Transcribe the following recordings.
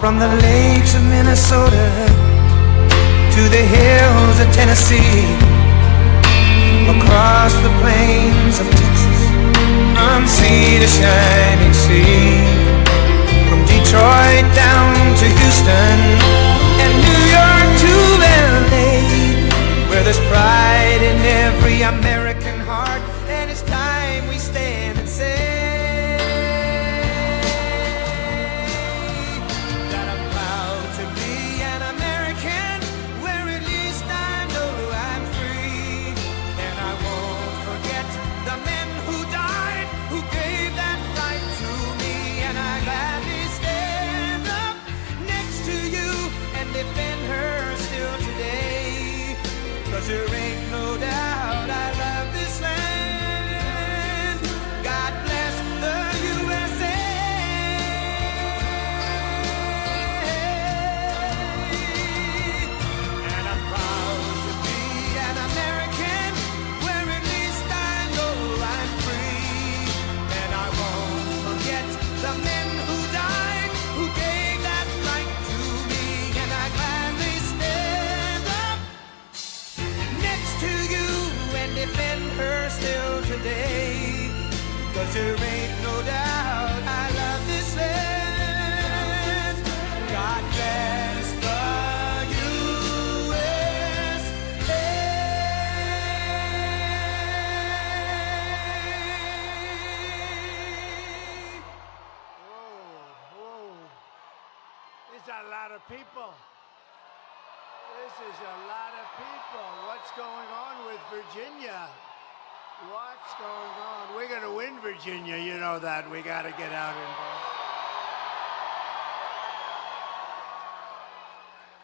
From the lakes of Minnesota to the hills of Tennessee, across the plains of Texas, from sea to shining sea, from Detroit down to Houston and New York to LA, where there's pride in every American heart, and it's time we stand and say that I'm proud to be an American, where at least I know I'm free, and I won't forget the men who died, who gave that right to me, and I gladly stand up next to you and defend her still today, 'cause there ain't no doubt I love this land. God bless the USA. And I'm proud to be an American, where at least I know I'm free, and I won't forget the men who died, who gave that right to me, and I gladly stand up next to you and defend her still today, 'cause there ain't no doubt I love this land. God bless the USA. Whoa. There's a lot of people. This is a lot of people. What's going on with Virginia? What's going on? We're going to win Virginia. You know that. We got to get out and vote.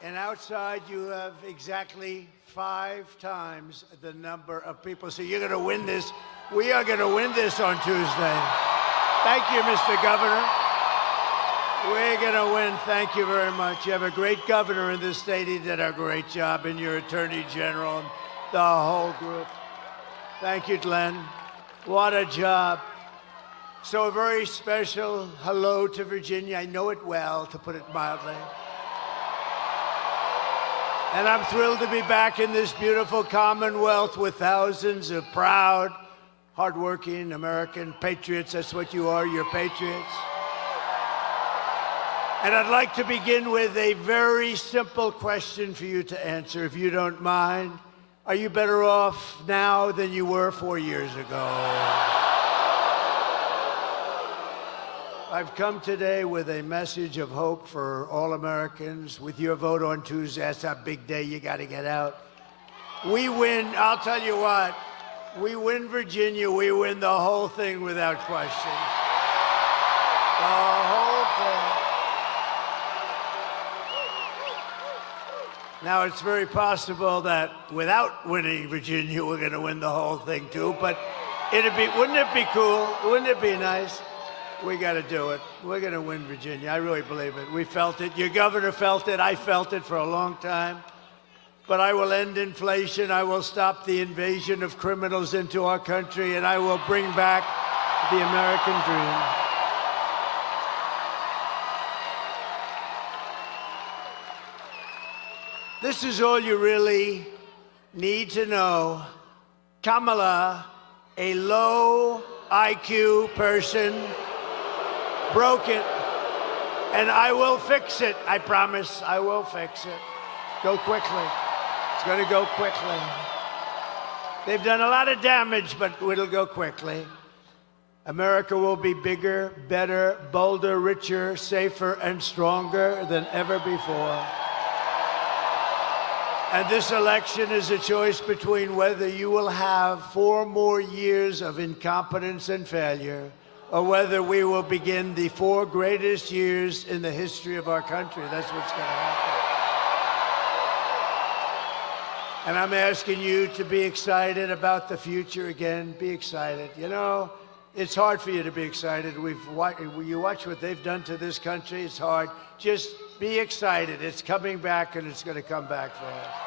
And outside, you have exactly 5 times the number of people. So you're going to win this. We are going to win this on Tuesday. Thank you, Mr. Governor. We're going to win. Thank you very much. You have a great governor in this state. He did a great job, and your attorney general and the whole group. Thank you, Glenn. What a job. So a very special hello to Virginia. I know it well, to put it mildly. And I'm thrilled to be back in this beautiful Commonwealth with thousands of proud, hardworking American patriots. That's what you are. You're patriots. And I'd like to begin with a very simple question for you to answer, if you don't mind. Are you better off now than you were 4 years ago? I've come today with a message of hope for all Americans. With your vote on Tuesday, that's a big day. You got to get out. We win. I'll tell you what. We win Virginia. We win the whole thing without question. The whole thing. Now, it's very possible that without winning Virginia, we're going to win the whole thing, too. But wouldn't it be cool? Wouldn't it be nice? We got to do it. We're going to win Virginia. I really believe it. We felt it. Your governor felt it. I felt it for a long time. But I will end inflation. I will stop the invasion of criminals into our country, and I will bring back the American dream. This is all you really need to know. Kamala, a low IQ person, broke it, and I will fix it. I promise I will fix it. Go quickly. It's going to go quickly. They've done a lot of damage, but it'll go quickly. America will be bigger, better, bolder, richer, safer, and stronger than ever before. And this election is a choice between whether you will have 4 more years of incompetence and failure, or whether we will begin the 4 greatest years in the history of our country. That's what's going to happen. And I'm asking you to be excited about the future again. Be excited. You know, it's hard for you to be excited. You watch what they've done to this country. It's hard. Just be excited. It's coming back, and it's going to come back fast.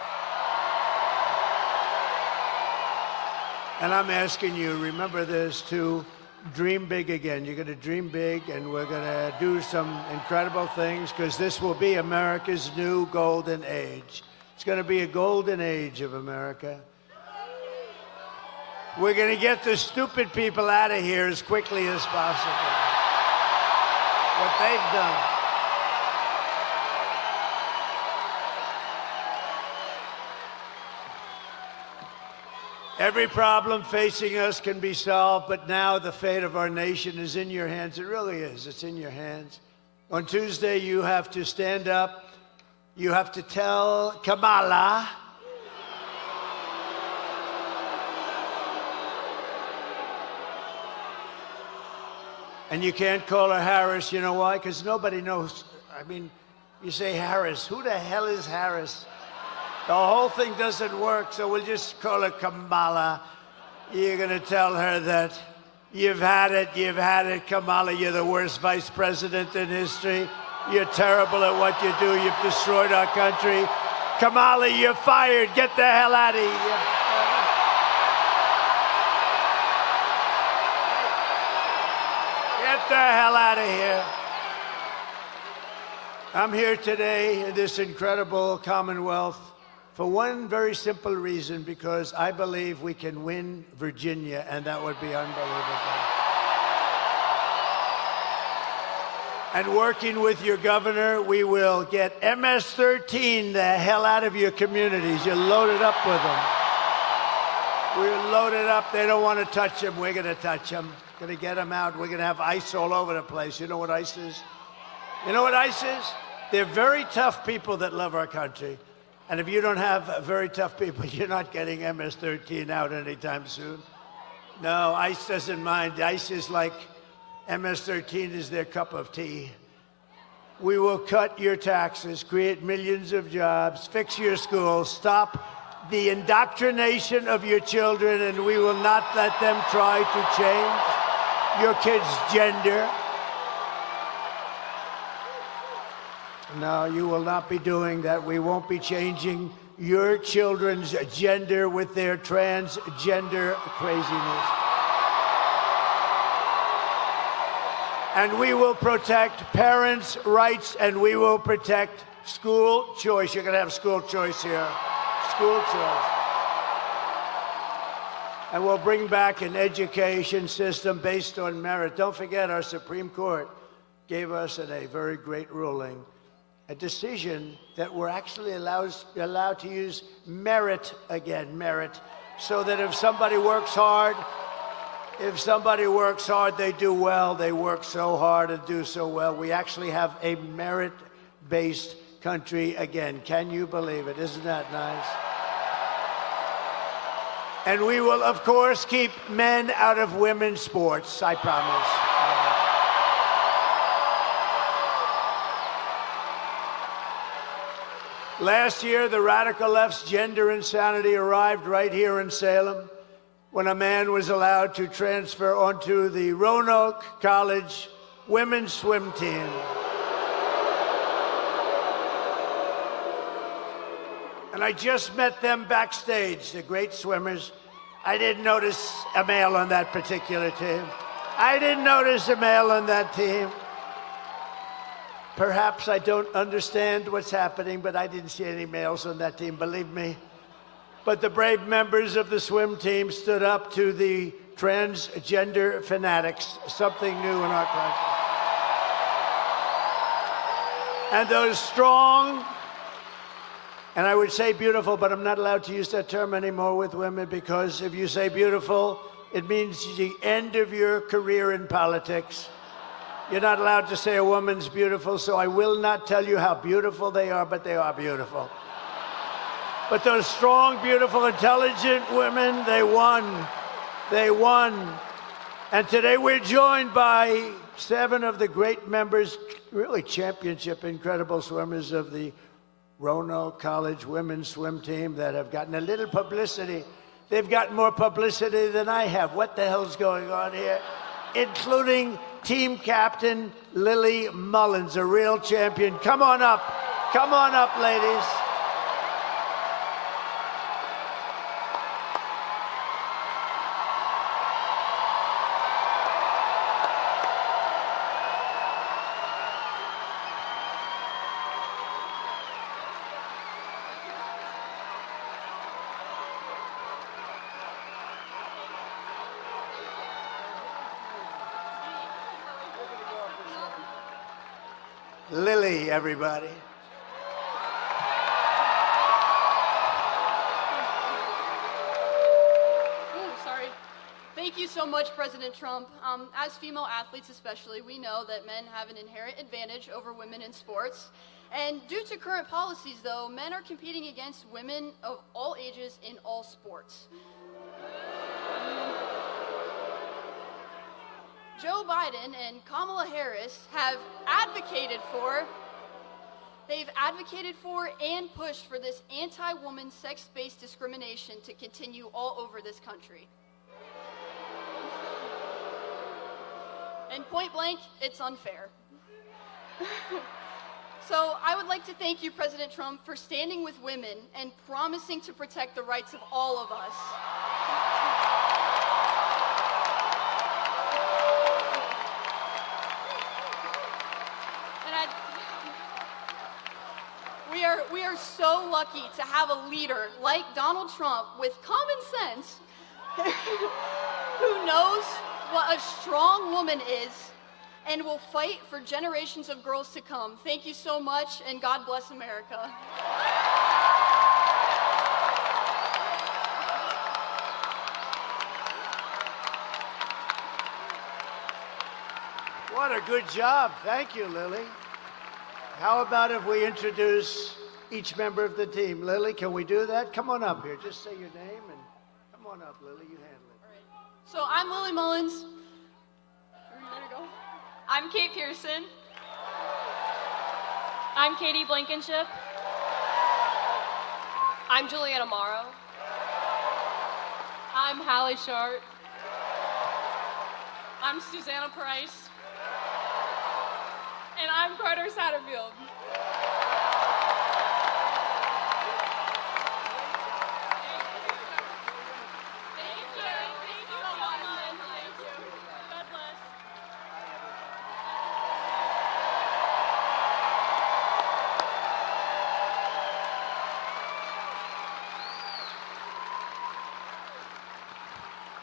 And I'm asking you, remember this, to dream big again. You're going to dream big, and we're going to do some incredible things, because this will be America's new golden age. It's going to be a golden age of America. We're going to get the stupid people out of here as quickly as possible. What they've done. Every problem facing us can be solved, but now the fate of our nation is in your hands. It really is. It's in your hands. On Tuesday, you have to stand up. You have to tell Kamala and you can't call her Harris. You know why? Because nobody knows. I mean, you say Harris. Who the hell is Harris? The whole thing doesn't work, so we'll just call her Kamala. You're going to tell her that you've had it, Kamala. You're the worst vice president in history. You're terrible at what you do. You've destroyed our country. Kamala, you're fired. Get the hell out of here. Get the hell out of here. I'm here today in this incredible Commonwealth for one very simple reason, because I believe we can win Virginia, and that would be unbelievable. And working with your governor, we will get MS-13 the hell out of your communities. You're loaded up with them. We're loaded up. They don't want to touch them. We're going to touch them. Going to get them out. We're going to have ICE all over the place. You know what ICE is? You know what ICE is? They're very tough people that love our country. And if you don't have very tough people, you're not getting MS-13 out anytime soon. No, ICE doesn't mind. ICE is like MS-13 is their cup of tea. We will cut your taxes, create millions of jobs, fix your schools, stop the indoctrination of your children, and we will not let them try to change your kids' gender. No, you will not be doing that. We won't be changing your children's gender with their transgender craziness. And we will protect parents' rights, and we will protect school choice. You're going to have school choice here. School choice. And we'll bring back an education system based on merit. Don't forget, our Supreme Court gave us in a very great ruling a decision that we're actually allowed to use merit again, merit, so that if somebody works hard, they do well. They work so hard and do so well. We actually have a merit-based country again. Can you believe it? Isn't that nice? And we will, of course, keep men out of women's sports, I promise. Last year, the radical left's gender insanity arrived right here in Salem when a man was allowed to transfer onto the Roanoke College women's swim team. And I just met them backstage, the great swimmers. I didn't notice a male on that particular team. I didn't notice a male on that team. Perhaps I don't understand what's happening, but I didn't see any males on that team, believe me. But the brave members of the swim team stood up to the transgender fanatics, something new in our country. And those strong, and I would say beautiful, but I'm not allowed to use that term anymore with women, because if you say beautiful, it means the end of your career in politics. You're not allowed to say a woman's beautiful, so I will not tell you how beautiful they are, but they are beautiful. But those strong, beautiful, intelligent women, they won. They won. And today we're joined by 7 of the great members, really championship, incredible swimmers of the Roanoke College women's swim team that have gotten a little publicity. They've gotten more publicity than I have. What the hell's going on here? Including team captain Lily Mullins, a real champion. Come on up, ladies. Lily, everybody. Sorry. Thank you so much, President Trump. As female athletes especially, we know that men have an inherent advantage over women in sports. And due to current policies, though, men are competing against women of all ages in all sports. Joe Biden and Kamala Harris have advocated for and pushed for this anti-woman sex-based discrimination to continue all over this country. And point blank, it's unfair. So I would like to thank you, President Trump, for standing with women and promising to protect the rights of all of us. We are so lucky to have a leader like Donald Trump with common sense who knows what a strong woman is and will fight for generations of girls to come. Thank you so much, and God bless America. What a good job. Thank you, Lily. How about if we introduce each member of the team? Lily, can we do that? Come on up here. Just say your name and come on up, Lily. You handle it. All right. So I'm Lily Mullins. Are you ready to go? I'm Kate Pearson. I'm Katie Blankenship. I'm Juliana Morrow. I'm Hallie Short. I'm Susanna Price. And I'm Carter Satterfield.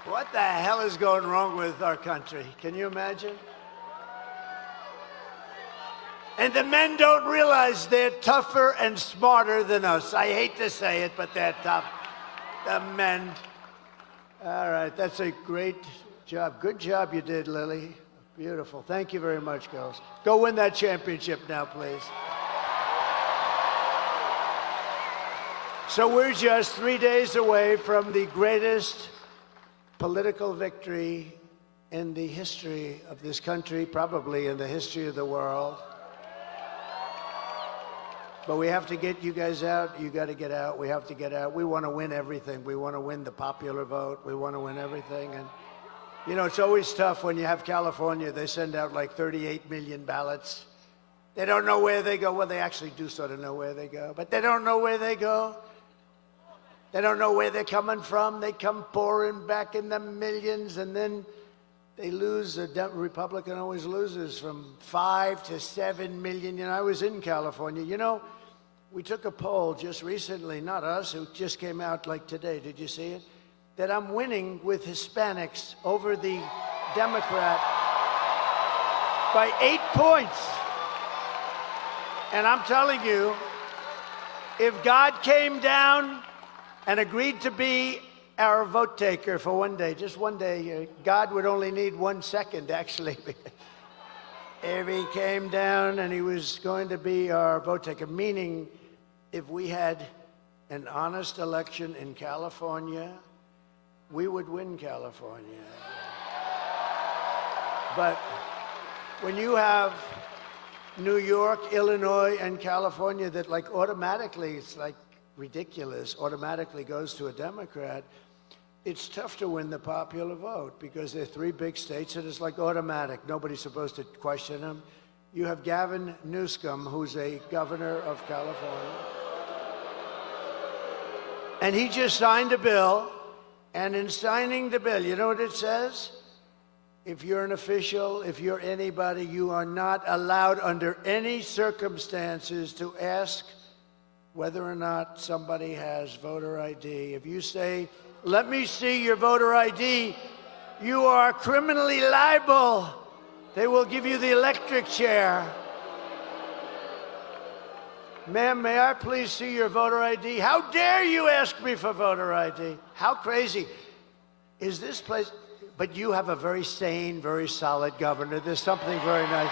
What the hell is going wrong with our country? Can you imagine? And the men don't realize they're tougher and smarter than us. I hate to say it, but they're tough. The men. All right, that's a great job. Good job you did, Lily. Beautiful. Thank you very much, girls. Go win that championship now, please. So we're just 3 days away from the greatest political victory in the history of this country, probably in the history of the world. But we have to get you guys out. You got to get out. We have to get out. We want to win everything. We want to win the popular vote. We want to win everything. And, you know, it's always tough when you have California. They send out like 38 million ballots. They don't know where they go. Well, they actually do sort of know where they go. But they don't know where they go. They don't know where they're coming from. They come pouring back in the millions, and then they lose. The Republican always loses from 5 to 7 million. You know, I was in California. You know, we took a poll just recently, not us, it just came out like today. Did you see it? That I'm winning with Hispanics over the Democrat by 8 points. And I'm telling you, if God came down and agreed to be our vote taker for one day, just one day, God would only need 1 second, actually. If he came down and he was going to be our vote taker, meaning if we had an honest election in California, we would win California. But when you have New York, Illinois, and California that like automatically, it's like ridiculous, automatically goes to a Democrat, it's tough to win the popular vote because they're 3 big states and it's like automatic. Nobody's supposed to question them. You have Gavin Newsom, who's a governor of California. And he just signed a bill. And in signing the bill, you know what it says? If you're an official, if you're anybody, you are not allowed under any circumstances to ask whether or not somebody has voter ID. If you say, let me see your voter ID, you are criminally liable. They will give you the electric chair. Ma'am, may I please see your voter ID? How dare you ask me for voter ID? How crazy. Is this place... But you have a very sane, very solid governor. There's something very nice.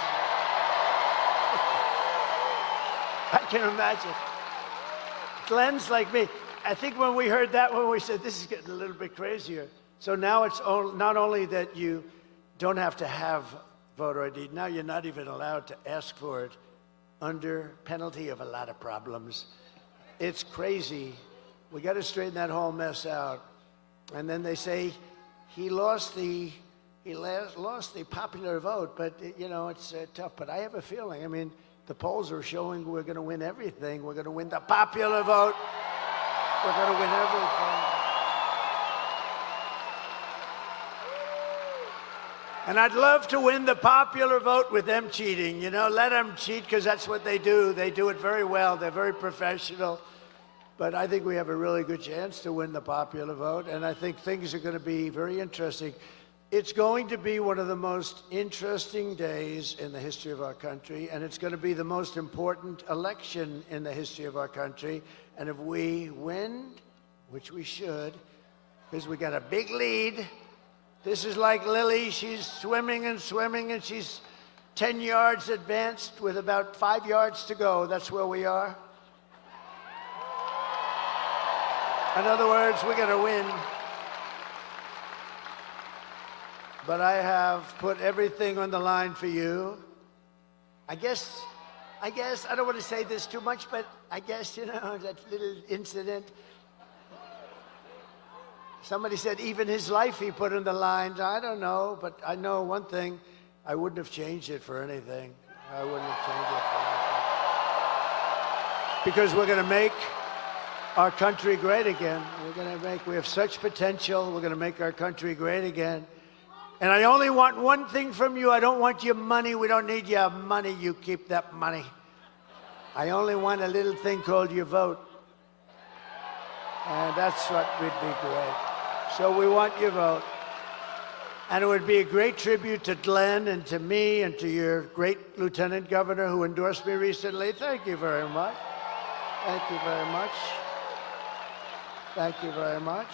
I can imagine. Glenn's like me. I think when we heard that one, we said, this is getting a little bit crazier. So now it's not only that you don't have to have voter ID, now you're not even allowed to ask for it under penalty of a lot of problems. It's crazy. We got to straighten that whole mess out. And then they say he lost the popular vote, but you know, it's tough. But I have a feeling, I mean, the polls are showing we're going to win everything. We're going to win the popular vote. We're going to win everything. And I'd love to win the popular vote with them cheating. You know, let them cheat because that's what they do. They do it very well. They're very professional. But I think we have a really good chance to win the popular vote. And I think things are going to be very interesting. It's going to be one of the most interesting days in the history of our country. And it's going to be the most important election in the history of our country. And if we win, which we should, because we got a big lead. This is like Lily. She's swimming and swimming, and she's 10 yards advanced with about 5 yards to go. That's where we are. In other words, we're going to win. But I have put everything on the line for you. I guess, I don't want to say this too much, but I guess, you know, that little incident. Somebody said even his life he put on the line. I don't know, but I know one thing. I wouldn't have changed it for anything. I wouldn't have changed it for anything. Because we're going to make our country great again. We have such potential. We're going to make our country great again. And I only want one thing from you. I don't want your money. We don't need your money. You keep that money. I only want a little thing called your vote. And that's what would be great. So we want your vote. And it would be a great tribute to Glenn and to me and to your great Lieutenant Governor who endorsed me recently. Thank you very much. Thank you very much. Thank you very much.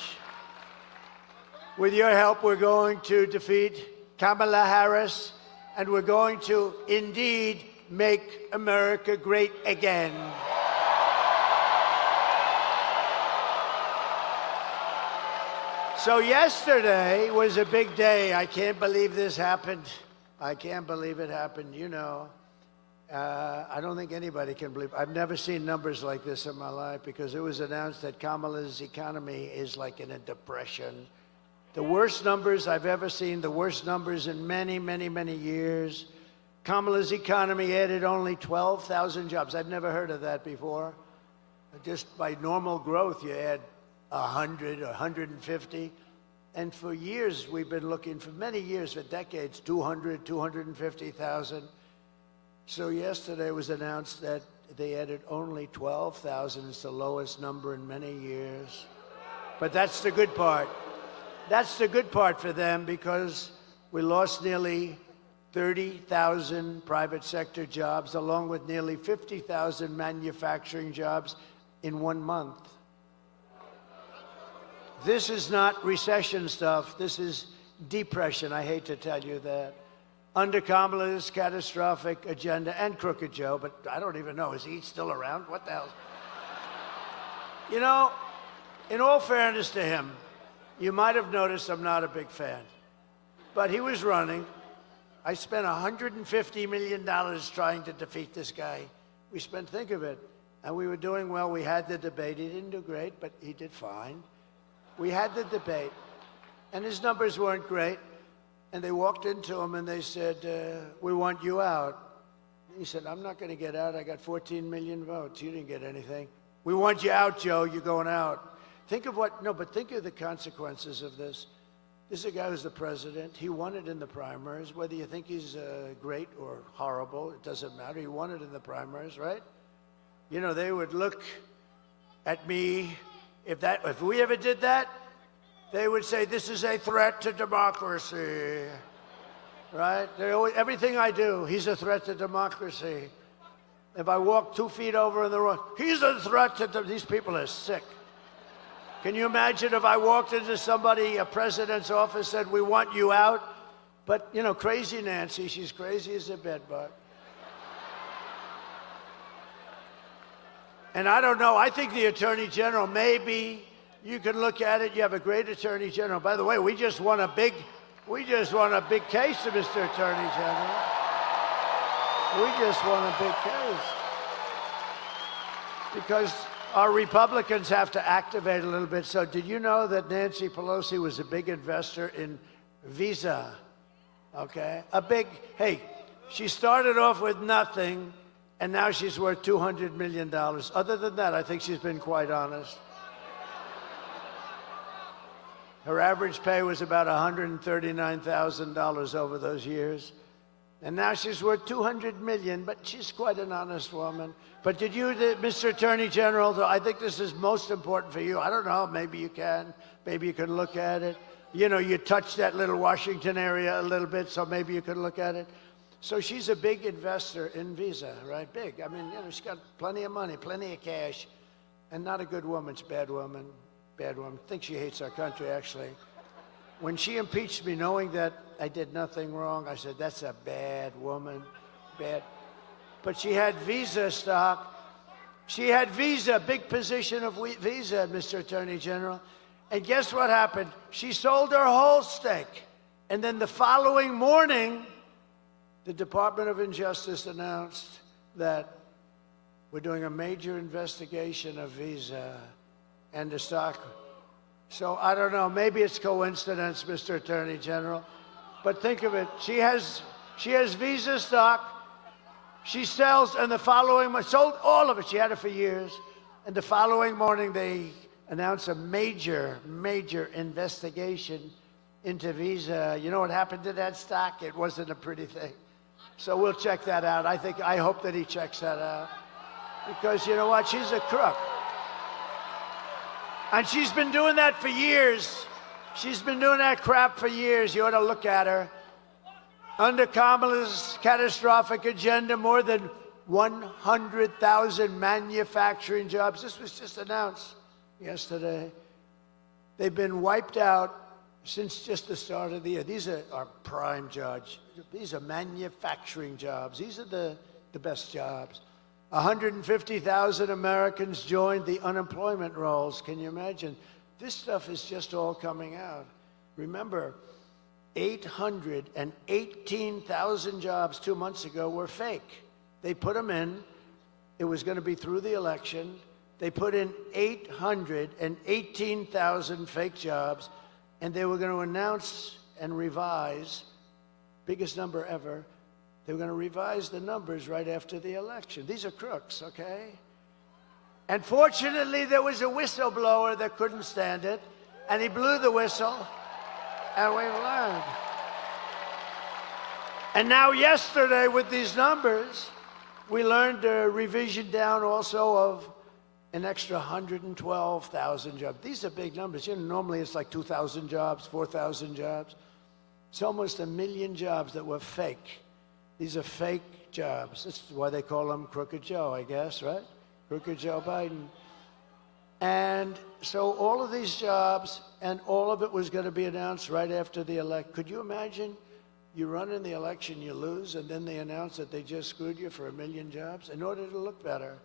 With your help, we're going to defeat Kamala Harris, and we're going to indeed make America great again. So yesterday was a big day. I can't believe this happened. I can't believe it happened, you know. I don't think anybody can believe. I've never seen numbers like this in my life because it was announced that Kamala's economy is like in a depression. The worst numbers I've ever seen, the worst numbers in many, many, many years. Kamala's economy added only 12,000 jobs. I've never heard of that before. Just by normal growth, you add 100 or 150. And for years, we've been looking, for many years, for decades, 200, 250,000. So yesterday it was announced that they added only 12,000. It's the lowest number in many years. But that's the good part. That's the good part for them because we lost nearly 30,000 private sector jobs, along with nearly 50,000 manufacturing jobs in 1 month. This is not recession stuff. This is depression. I hate to tell you that. Under Kamala's catastrophic agenda, and Crooked Joe, but I don't even know, is he still around? What the hell? You know, in all fairness to him, you might have noticed I'm not a big fan. But he was running. I spent $150 million trying to defeat this guy. We spent, think of it, and we were doing well. We had the debate. He didn't do great, but he did fine. We had the debate, and his numbers weren't great. And they walked into him and they said, we want you out. He said, I'm not going to get out. I got 14 million votes. You didn't get anything. We want you out, Joe. You're going out. Think of what, no, but think of the consequences of this. This is a guy who's the president. He won it in the primaries. Whether you think he's great or horrible, it doesn't matter. He won it in the primaries, right? You know, they would look at me. If we ever did that, they would say, this is a threat to democracy, right? Everything I do, he's a threat to democracy. If I walk 2 feet over in the road, he's a threat to these people are sick. Can you imagine if I walked into somebody, a president's office, said, we want you out? But, you know, crazy Nancy, she's crazy as a bedbug. And I don't know, I think the Attorney General, maybe you can look at it. You have a great Attorney General. By the way, we just won a big case, Mr. Attorney General. We just won a big case. Because our Republicans have to activate a little bit. So did you know that Nancy Pelosi was a big investor in Visa? Okay, hey, she started off with nothing, and now she's worth $200 million. Other than that, I think she's been quite honest. Her average pay was about $139,000 over those years. And now she's worth $200 million, but she's quite an honest woman. But did you, Mr. Attorney General, I think this is most important for you. I don't know, maybe you can look at it. You know, you touched that little Washington area a little bit, so maybe you could look at it. So she's a big investor in Visa, right? Big. I mean, you know, she's got plenty of money, plenty of cash, and not a good woman. She's a bad woman. Bad woman. I think she hates our country, actually. When she impeached me, knowing that I did nothing wrong, I said, that's a bad woman. Bad. But she had Visa stock. She had Visa, big position of Visa, Mr. Attorney General. And guess what happened? She sold her whole stake. And then the following morning, the Department of Justice announced that we're doing a major investigation of Visa and the stock. So I don't know, maybe it's coincidence, Mr. Attorney General, but think of it. She has Visa stock. She sells, and the following month, sold all of it. She had it for years. And the following morning, they announced a major investigation into Visa. You know what happened to that stock? It wasn't a pretty thing. So we'll check that out. I hope that he checks that out. Because you know what? She's a crook. And she's been doing that for years. She's been doing that crap for years. You ought to look at her. Under Kamala's catastrophic agenda, more than 100,000 manufacturing jobs. This was just announced yesterday. They've been wiped out since just the start of the year. These are our prime jobs. These are manufacturing jobs. These are the best jobs. 150,000 Americans joined the unemployment rolls. Can you imagine? This stuff is just all coming out. Remember, 818,000 jobs 2 months ago were fake. They put them in. It was going to be through the election. They put in 818,000 fake jobs, and they were going to announce and revise, biggest number ever. They were going to revise the numbers right after the election. These are crooks, okay? And fortunately, there was a whistleblower that couldn't stand it, and he blew the whistle, and we've learned. And now yesterday, with these numbers, we learned a revision down also of an extra 112,000 jobs. These are big numbers. You know, normally it's like 2,000 jobs, 4,000 jobs. It's almost 1 million jobs that were fake. These are fake jobs. That's why they call him Crooked Joe, I guess, right? Crooked Joe Biden. And so all of these jobs, and all of it was going to be announced right after the election. Could you imagine? You run in the election, you lose, and then they announce that they just screwed you for 1 million jobs in order to look better.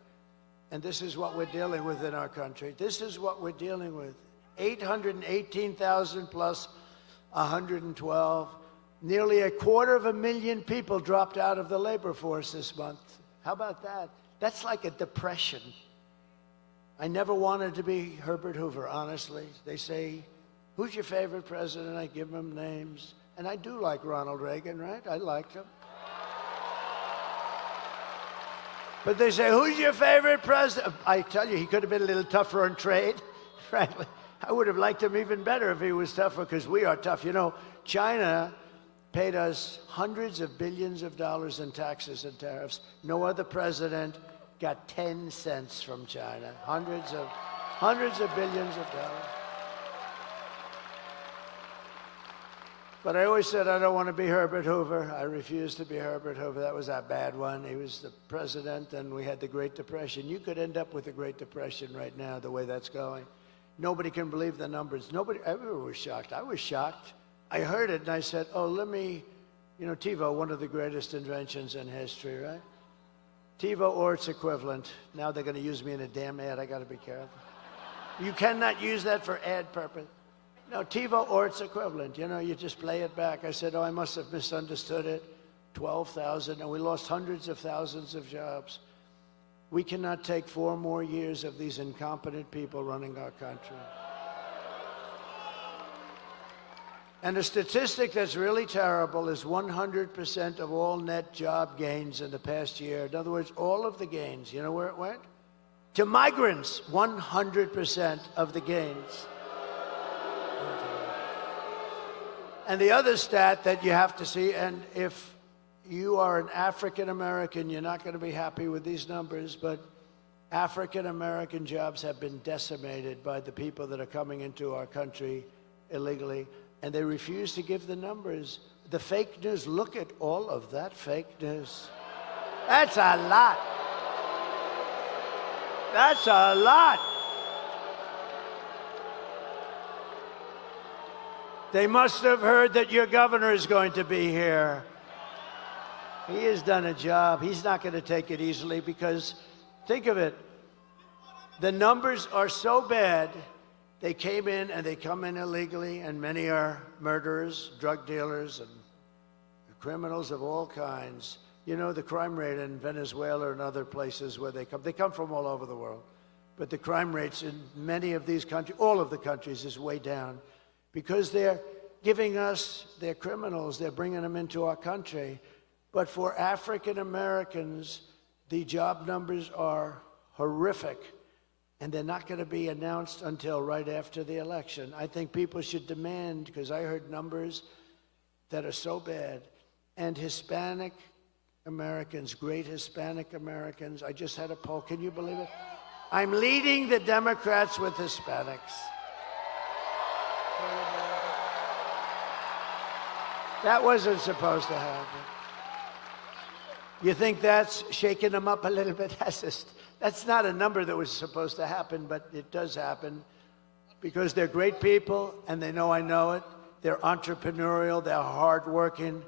And this is what we're dealing with in our country. This is what we're dealing with. 818,000 plus 112. Nearly 250,000 people dropped out of the labor force this month. How about that? That's like a depression. I never wanted to be Herbert Hoover, honestly. They say, who's your favorite president? I give them names. And I do like Ronald Reagan, right? I liked him. But they say, who's your favorite president? I tell you, he could have been a little tougher on trade, frankly. I would have liked him even better if he was tougher, because we are tough. You know, China paid us hundreds of billions of dollars in taxes and tariffs. No other president got 10 cents from China. Hundreds of billions of dollars. But I always said I don't want to be Herbert Hoover. I refused to be Herbert Hoover. That was a bad one. He was the president, and we had the Great Depression. You could end up with the Great Depression right now, the way that's going. Nobody can believe the numbers. Everyone was shocked. I was shocked. I heard it, and I said, oh, let me, TiVo, one of the greatest inventions in history, right? TiVo or its equivalent. Now they're going to use me in a damn ad. I got to be careful. You cannot use that for ad purpose. No, TiVo or its equivalent. You just play it back. I said, oh, I must have misunderstood it. 12,000, and we lost hundreds of thousands of jobs. We cannot take 4 more years of these incompetent people running our country. And a statistic that's really terrible is 100% of all net job gains in the past year. In other words, all of the gains, you know where it went? To migrants, 100% of the gains. And the other stat that you have to see, and if you are an African American, you're not going to be happy with these numbers, but African American jobs have been decimated by the people that are coming into our country illegally, and they refuse to give the numbers. The fake news, look at all of that fake news. That's a lot. That's a lot. They must have heard that your governor is going to be here. He has done a job. He's not going to take it easily because, think of it, the numbers are so bad. They came in and they come in illegally, and many are murderers, drug dealers, and criminals of all kinds. The crime rate in Venezuela and other places where they come from all over the world. But the crime rates in many of these countries, all of the countries, is way down. Because they're giving us their criminals, they're bringing them into our country. But for African Americans, the job numbers are horrific, and they're not going to be announced until right after the election. I think people should demand, because I heard numbers that are so bad, and Hispanic Americans, great Hispanic Americans, I just had a poll, can you believe it? I'm leading the Democrats with Hispanics. That wasn't supposed to happen. You think that's shaking them up a little bit? That's not a number that was supposed to happen, but it does happen because they're great people, and they know I know it. They're entrepreneurial, they're hardworking,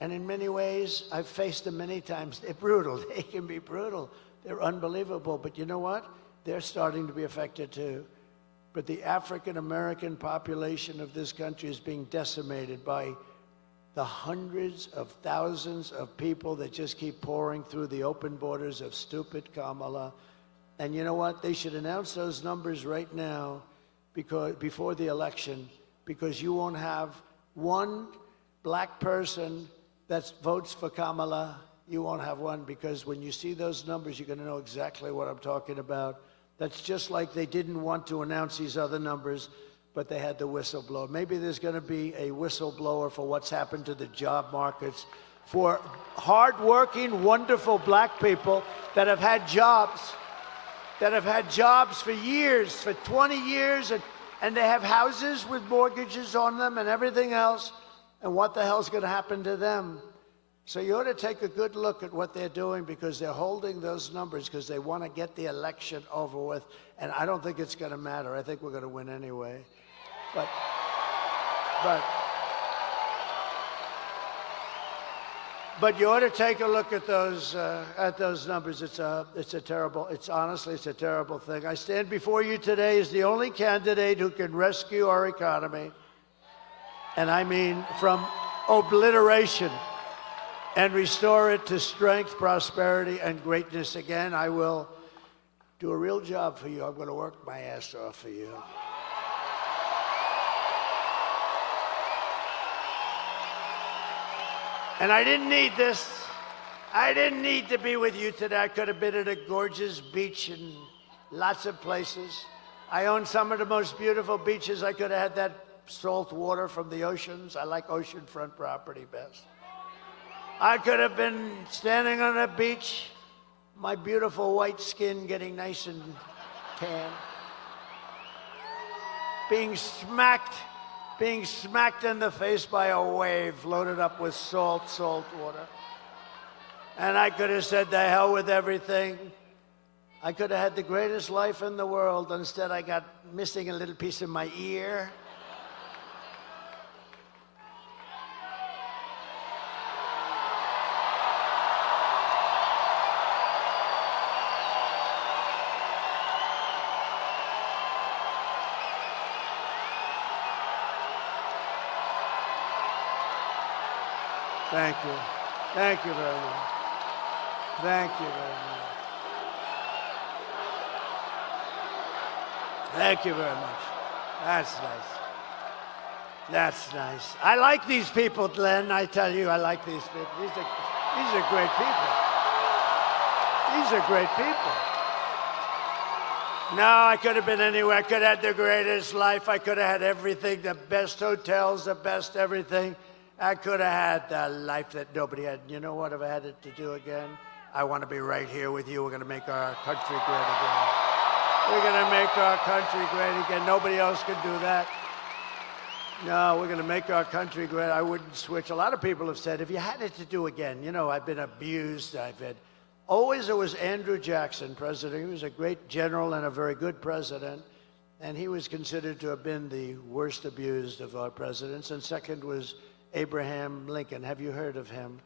and in many ways, I've faced them many times. They're brutal. They can be brutal. They're unbelievable, but you know what? They're starting to be affected too. But the African-American population of this country is being decimated by the hundreds of thousands of people that just keep pouring through the open borders of stupid Kamala. And you know what? They should announce those numbers right now before the election, because you won't have one black person that votes for Kamala. You won't have one, because when you see those numbers, you're going to know exactly what I'm talking about. That's just like they didn't want to announce these other numbers, but they had the whistleblower. Maybe there's going to be a whistleblower for what's happened to the job markets for hardworking, wonderful black people that have had jobs, for years, for 20 years, and they have houses with mortgages on them and everything else. And what the hell's going to happen to them? So you ought to take a good look at what they're doing, because they're holding those numbers because they want to get the election over with. And I don't think it's going to matter. I think we're going to win anyway. But you ought to take a look at those numbers. It's honestly a terrible thing. I stand before you today as the only candidate who can rescue our economy. And I mean from obliteration, and restore it to strength, prosperity, and greatness again. I will do a real job for you. I'm going to work my ass off for you. And I didn't need this. I didn't need to be with you today. I could have been at a gorgeous beach in lots of places. I own some of the most beautiful beaches. I could have had that salt water from the oceans. I like oceanfront property best. I could have been standing on a beach, my beautiful white skin getting nice and tan, being smacked being smacked in the face by a wave loaded up with salt water. And I could have said, the hell with everything. I could have had the greatest life in the world. Instead, I got missing a little piece of my ear. Thank you. Thank you very much. Thank you very much. Thank you very much. That's nice. That's nice. I like these people, Glenn. I tell you, I like these people. These are great people. These are great people. No, I could have been anywhere. I could have had the greatest life. I could have had everything, the best hotels, the best everything. I could have had the life that nobody had. You know what? If I had it to do again, I want to be right here with you. We're going to make our country great again. We're going to make our country great again. Nobody else can do that. No, we're going to make our country great. I wouldn't switch. A lot of people have said, if you had it to do again, you know, I've been abused. Always it was Andrew Jackson, president. He was a great general and a very good president. And he was considered to have been the worst abused of our presidents. And second was Abraham Lincoln. Have you heard of him?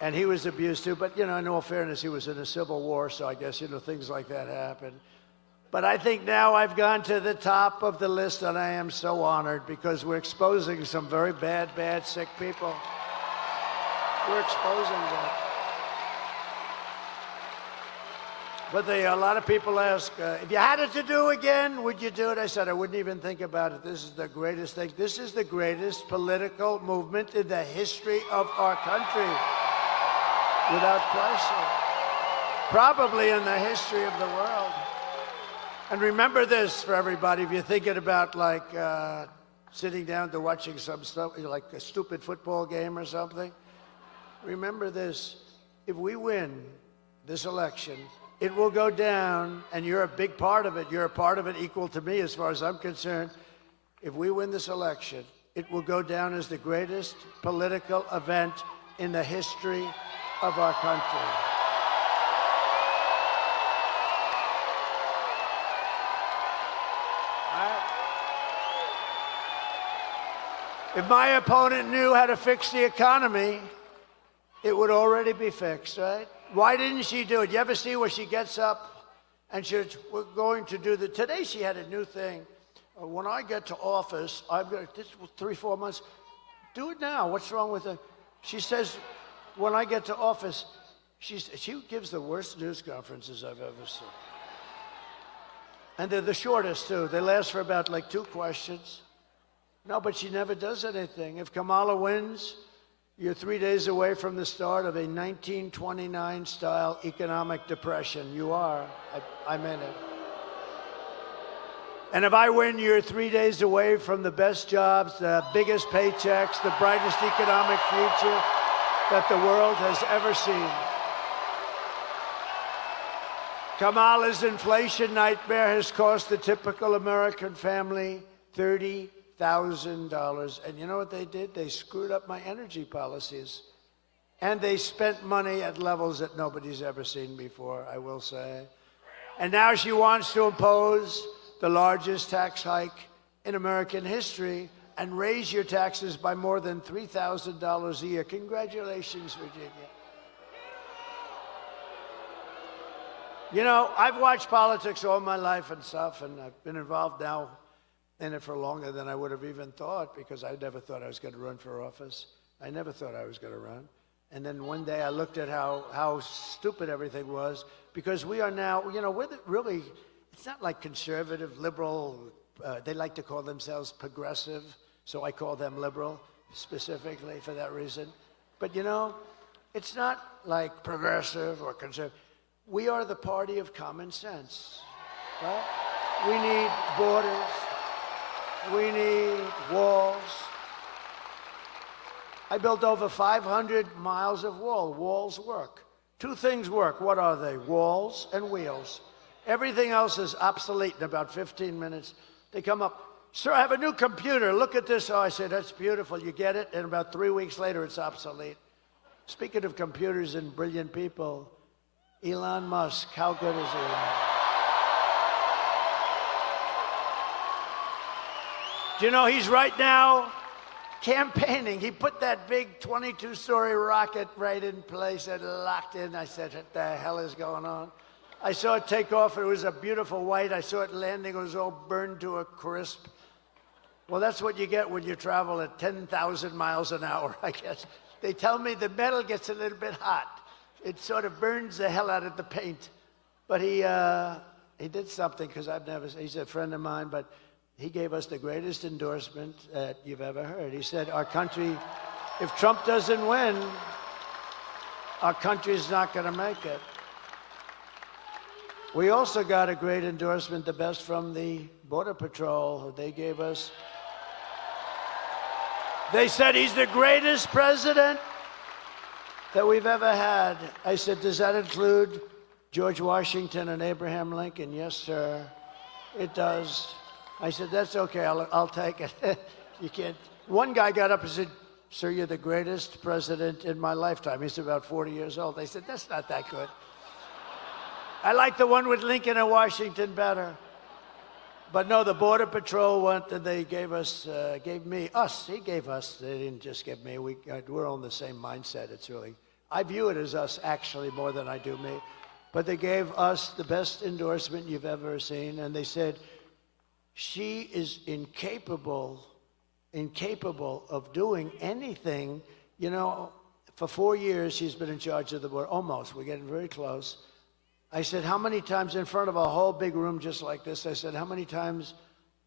And he was abused too, but, you know, in all fairness, he was in a civil war, so I guess, you know, things like that happen. But I think now I've gone to the top of the list, and I am so honored because we're exposing some very bad, sick people. We're exposing them. But a lot of people ask, if you had it to do again, would you do it? I said, I wouldn't even think about it. This is the greatest thing. This is the greatest political movement in the history of our country. Without question. Probably in the history of the world. And remember this for everybody, if you're thinking about like sitting down to watching some stuff, like a stupid football game or something, remember this, if we win this election, it will go down, and you're a big part of it. You're a part of it equal to me as far as I'm concerned. If we win this election, it will go down as the greatest political event in the history of our country. If my opponent knew how to fix the economy, it would already be fixed, right? Why didn't she do it? You ever see where she gets up and she says, we're going to do today she had a new thing. When I get to office, I've got this 3-4 months. Do it now. What's wrong with it? She says, when I get to office, she gives the worst news conferences I've ever seen. And they're the shortest, too. They last for about like 2 questions. No, but she never does anything. If Kamala wins, you're 3 days away from the start of a 1929-style economic depression. You are. I meant it. And if I win, you're 3 days away from the best jobs, the biggest paychecks, the brightest economic future that the world has ever seen. Kamala's inflation nightmare has cost the typical American family $30,000. And you know what they did? They screwed up my energy policies. And they spent money at levels that nobody's ever seen before, I will say. And now she wants to impose the largest tax hike in American history and raise your taxes by more than $3,000 a year. Congratulations, Virginia. You know, I've watched politics all my life and stuff, and I've been involved now in it for longer than I would have even thought, because I never thought I was going to run for office. I never thought I was going to run. And then one day I looked at how stupid everything was, because we are now, you know, really, it's not like conservative, liberal. They like to call themselves progressive, so I call them liberal specifically for that reason. But, you know, it's not like progressive or conservative. We are the party of common sense, right? We need borders. We need walls. I built over 500 miles of wall. Walls work. 2 things work. What are they? Walls and wheels. Everything else is obsolete in about 15 minutes. They come up Sir, I have a new computer. Look at this. Oh, I said, that's beautiful. You get it? And about 3 weeks later, it's obsolete. Speaking of computers and brilliant people, Elon Musk, how good is he? Do you know he's right now campaigning? He put that big 22-story rocket right in place and locked in. I said, what the hell is going on? I saw it take off. It was a beautiful white. I saw it landing. It was all burned to a crisp. Well, that's what you get when you travel at 10,000 miles an hour, I guess. They tell me the metal gets a little bit hot. It sort of burns the hell out of the paint. But he did something, because he's a friend of mine, but he gave us the greatest endorsement that you've ever heard. He said, our country, if Trump doesn't win, our country's not going to make it. We also got a great endorsement, the best from the Border Patrol. They gave us, they said he's the greatest president that we've ever had. I said, does that include George Washington and Abraham Lincoln? Yes, sir, it does. I said, that's okay, I'll take it. You can't. One guy got up and said, sir, you're the greatest president in my lifetime. He's about 40 years old. I said, that's not that good. I like the one with Lincoln and Washington better. But no, the Border Patrol went, and they gave us, he gave us, they didn't just give me, we're all in the same mindset. It's really, I view it as us actually more than I do me. But they gave us the best endorsement you've ever seen, and they said, she is incapable of doing anything. You know, for 4 years, she's been in charge of the border, almost, we're getting very close. I said, how many times in front of a whole big room just like this, I said, how many times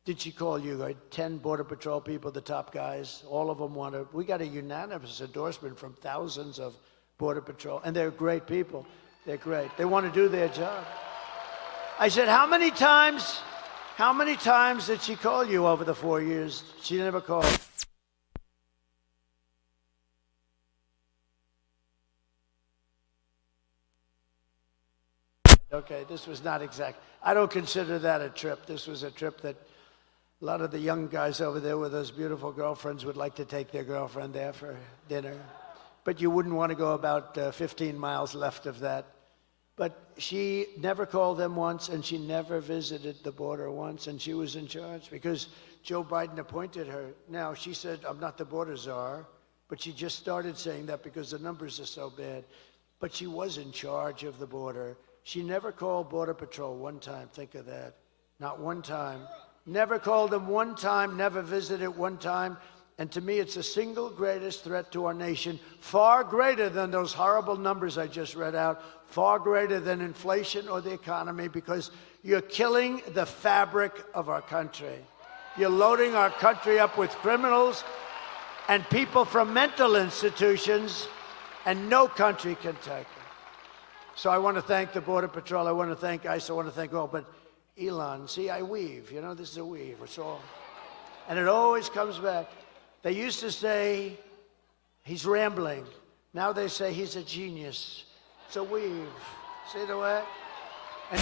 did she call you? 10 Border Patrol people, the top guys, all of them wanted, we got a unanimous endorsement from thousands of Border Patrol, and they're great people. They're great. They want to do their job. I said, how many times did she call you over the 4 years? She never called. Okay, this was not exact. I don't consider that a trip. This was a trip that a lot of the young guys over there with those beautiful girlfriends would like to take their girlfriend there for dinner. But you wouldn't want to go about 15 miles left of that. But she never called them once, and she never visited the border once, and she was in charge because Joe Biden appointed her. Now, she said, I'm not the border czar, but she just started saying that because the numbers are so bad. But she was in charge of the border. She never called Border Patrol one time. Think of that. Not one time. Never called them one time, never visited one time. And to me, it's the single greatest threat to our nation, far greater than those horrible numbers I just read out, far greater than inflation or the economy, because you're killing the fabric of our country. You're loading our country up with criminals and people from mental institutions, and no country can take it. So I want to thank the Border Patrol. I want to thank ICE. I want to thank all. But Elon, see, I weave. You know, this is a weave. It's all. And it always comes back. They used to say he's rambling. Now they say he's a genius. It's a weave. See the way? And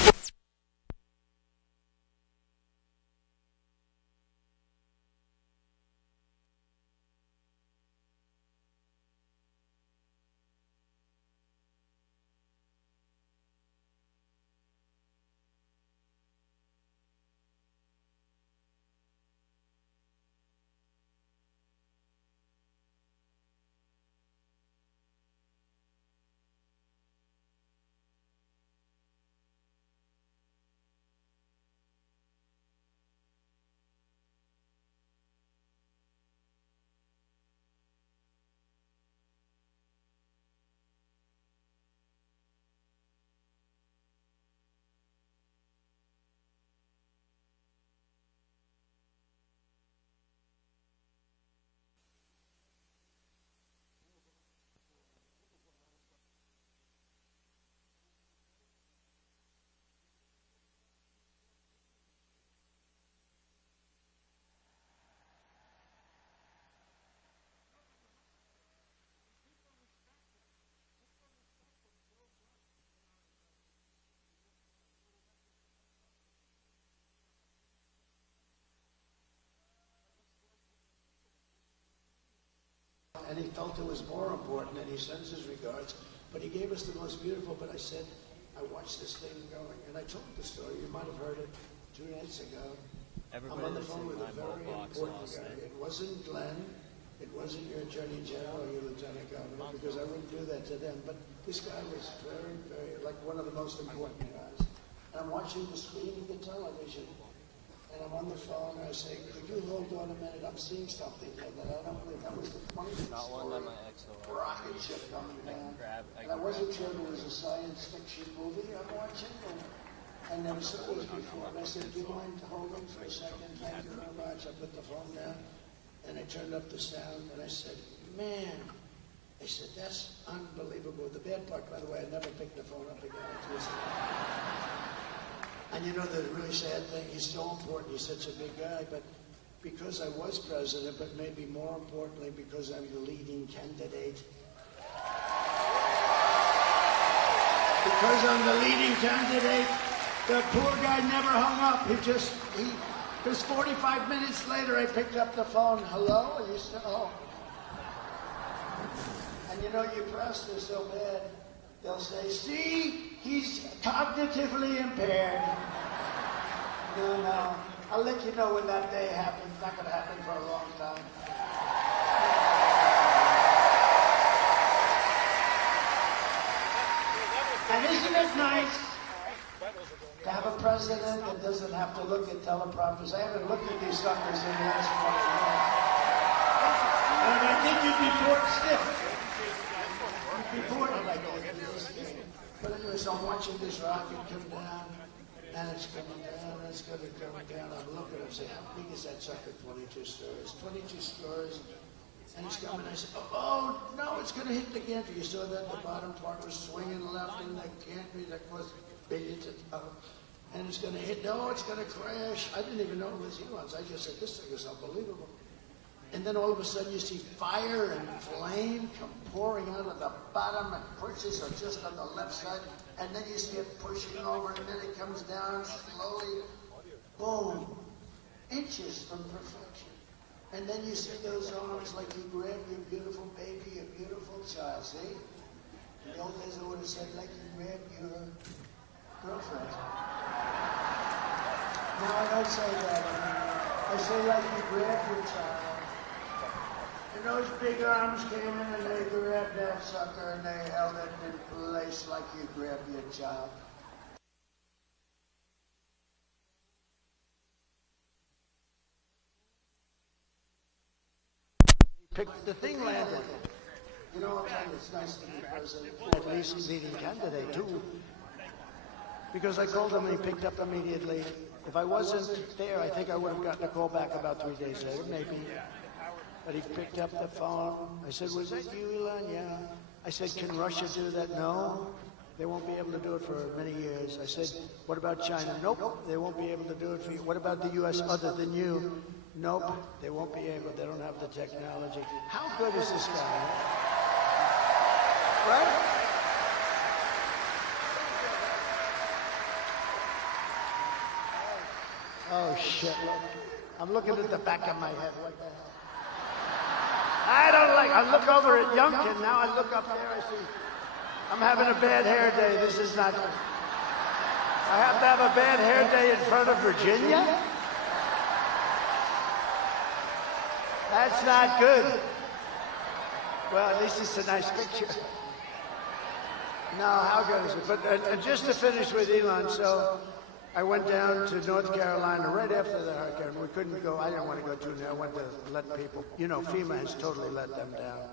and he felt it was more important, and he sends his regards. But he gave us the most beautiful, but I said, I watched this thing going, and I told the story, you might have heard it 2 nights ago. I'm on the phone with a very important guy. It wasn't Glenn, it wasn't your Attorney General or your Lieutenant Governor, because I wouldn't do that to them, but this guy was very, very, like one of the most important guys. And I'm watching the screen of the television, and I'm on the phone, and I say, could you hold on a minute? I'm seeing something here that I don't believe. That was the 20th story. Rocket ship coming down. And I wasn't sure it was a science fiction movie I'm watching, and never saw this before. And I said, do you mind holding for a second? Thank you very much. I put the phone down, and I turned up the sound, and I said, man, I said, that's unbelievable. The bad part, by the way, I never picked the phone up again. And you know the really sad thing, he's so important, he's such a big guy, but because I was president, but maybe more importantly, because I'm the leading candidate. Because I'm the leading candidate, the poor guy never hung up. Because 45 minutes later, I picked up the phone. Hello? Are you still home? And you know, you press this so bad, they'll say, see, he's cognitively impaired. No. I'll let you know when that day happens. It's not going to happen for a long time. And isn't it nice to have a president that doesn't have to look at teleprompters? I haven't looked at these suckers in the last 20 years. And I think you'd be bored stiff. You'd be bored like this game. But anyway, so I'm watching this rocket come down, and it's coming down, and it's going to come down. I'm looking and saying, how big is that sucker? 22 stories. 22 stories. And it's coming. I said, oh, no, it's going to hit the gantry. You saw that the bottom part was swinging left in the gantry that was billions of dollars. And it's going to hit. No, it's going to crash. I didn't even know it was Elon's. I just said, this thing is unbelievable. And then all of a sudden you see fire and flame come pouring out of the bottom, and pushes are just on the left side. And then you see it pushing over, and then it comes down slowly. Boom. Inches from perfection. And then you see those arms like you grab your beautiful baby, your beautiful child, see? In the old days I would have said like you grab your girlfriend. Now I don't say that anymore. I say like you grab your child. And those big arms came in and they grabbed that sucker and they held it in place like you grab your child. The thing landed. You know, it's nice to be president, at least leading candidate too. Because I called him and he picked up immediately. If I wasn't there, I think I would have gotten a call back about 3 days later, maybe. But he picked up the phone. I said, was that you, Elon? Yeah. I said, can Russia do that? No. They won't be able to do it for many years. I said, what about China? Nope. They won't be able to do it for you. What about the U.S. other than you? Nope, they won't be able. They don't have the technology. How good is this guy? Right? Oh, shit. I'm looking at the back of my head. What the hell? I don't like. I look over at Youngkin. Now I look up there. I see. I'm having a bad hair day. This is not good. I have to have a bad hair day in front of Virginia? That's not good. Well, at least it's a nice picture. No, how good is it? But just to finish with Elon, so I went down to North Carolina right after the hurricane. We couldn't go. I didn't want to go too near. I wanted to let people. You know, FEMA has totally let them down.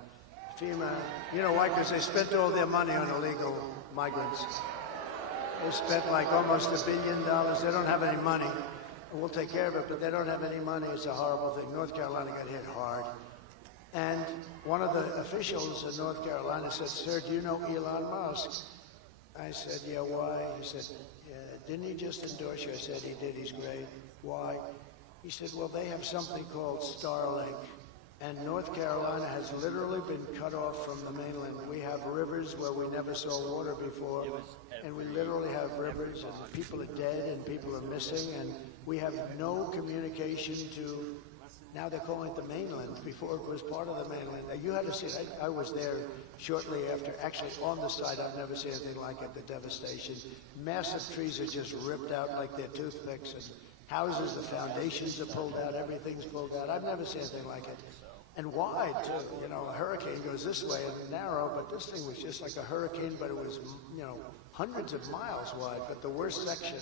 FEMA, you know why? Because they spent all their money on illegal migrants. They spent like almost $1 billion. They don't have any money. We'll take care of it, but they don't have any money. It's a horrible thing. North Carolina got hit hard. And one of the officials in North Carolina said, sir, do you know Elon Musk? I said, yeah, why? He said, yeah, didn't he just endorse you? I said, he did. He's great. Why? He said, well, they have something called Starlink. And North Carolina has literally been cut off from the mainland. We have rivers where we never saw water before. And we literally have rivers, and people are dead, and people are missing, and we have no communication to Now they're calling it the mainland. Before it was part of the mainland. You had to see it. I was there shortly after, actually on the site. I've never seen anything like it, the devastation. Massive trees are just ripped out like they're toothpicks, and houses, the foundations are pulled out, everything's pulled out. I've never seen anything like it. And wide, too. You know, a hurricane goes this way and narrow, but this thing was just like a hurricane, but it was, you know, hundreds of miles wide, but the worst section.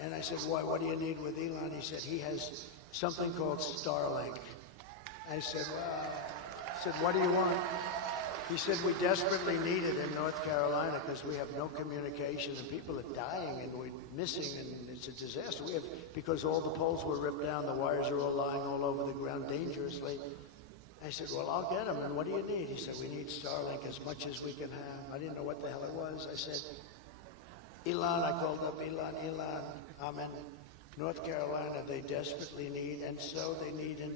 And I said, why, what do you need with Elon? He said, he has something called Starlink. I said, what do you want? He said, we desperately need it in North Carolina because we have no communication and people are dying and we're missing and it's a disaster. We have, because all the poles were ripped down, the wires are all lying all over the ground dangerously. I said, well, I'll get them. And what do you need? He said, we need Starlink as much as we can have. I didn't know what the hell it was. I said, Elon, I called up Elon, I'm in North Carolina. They desperately need, and so they need in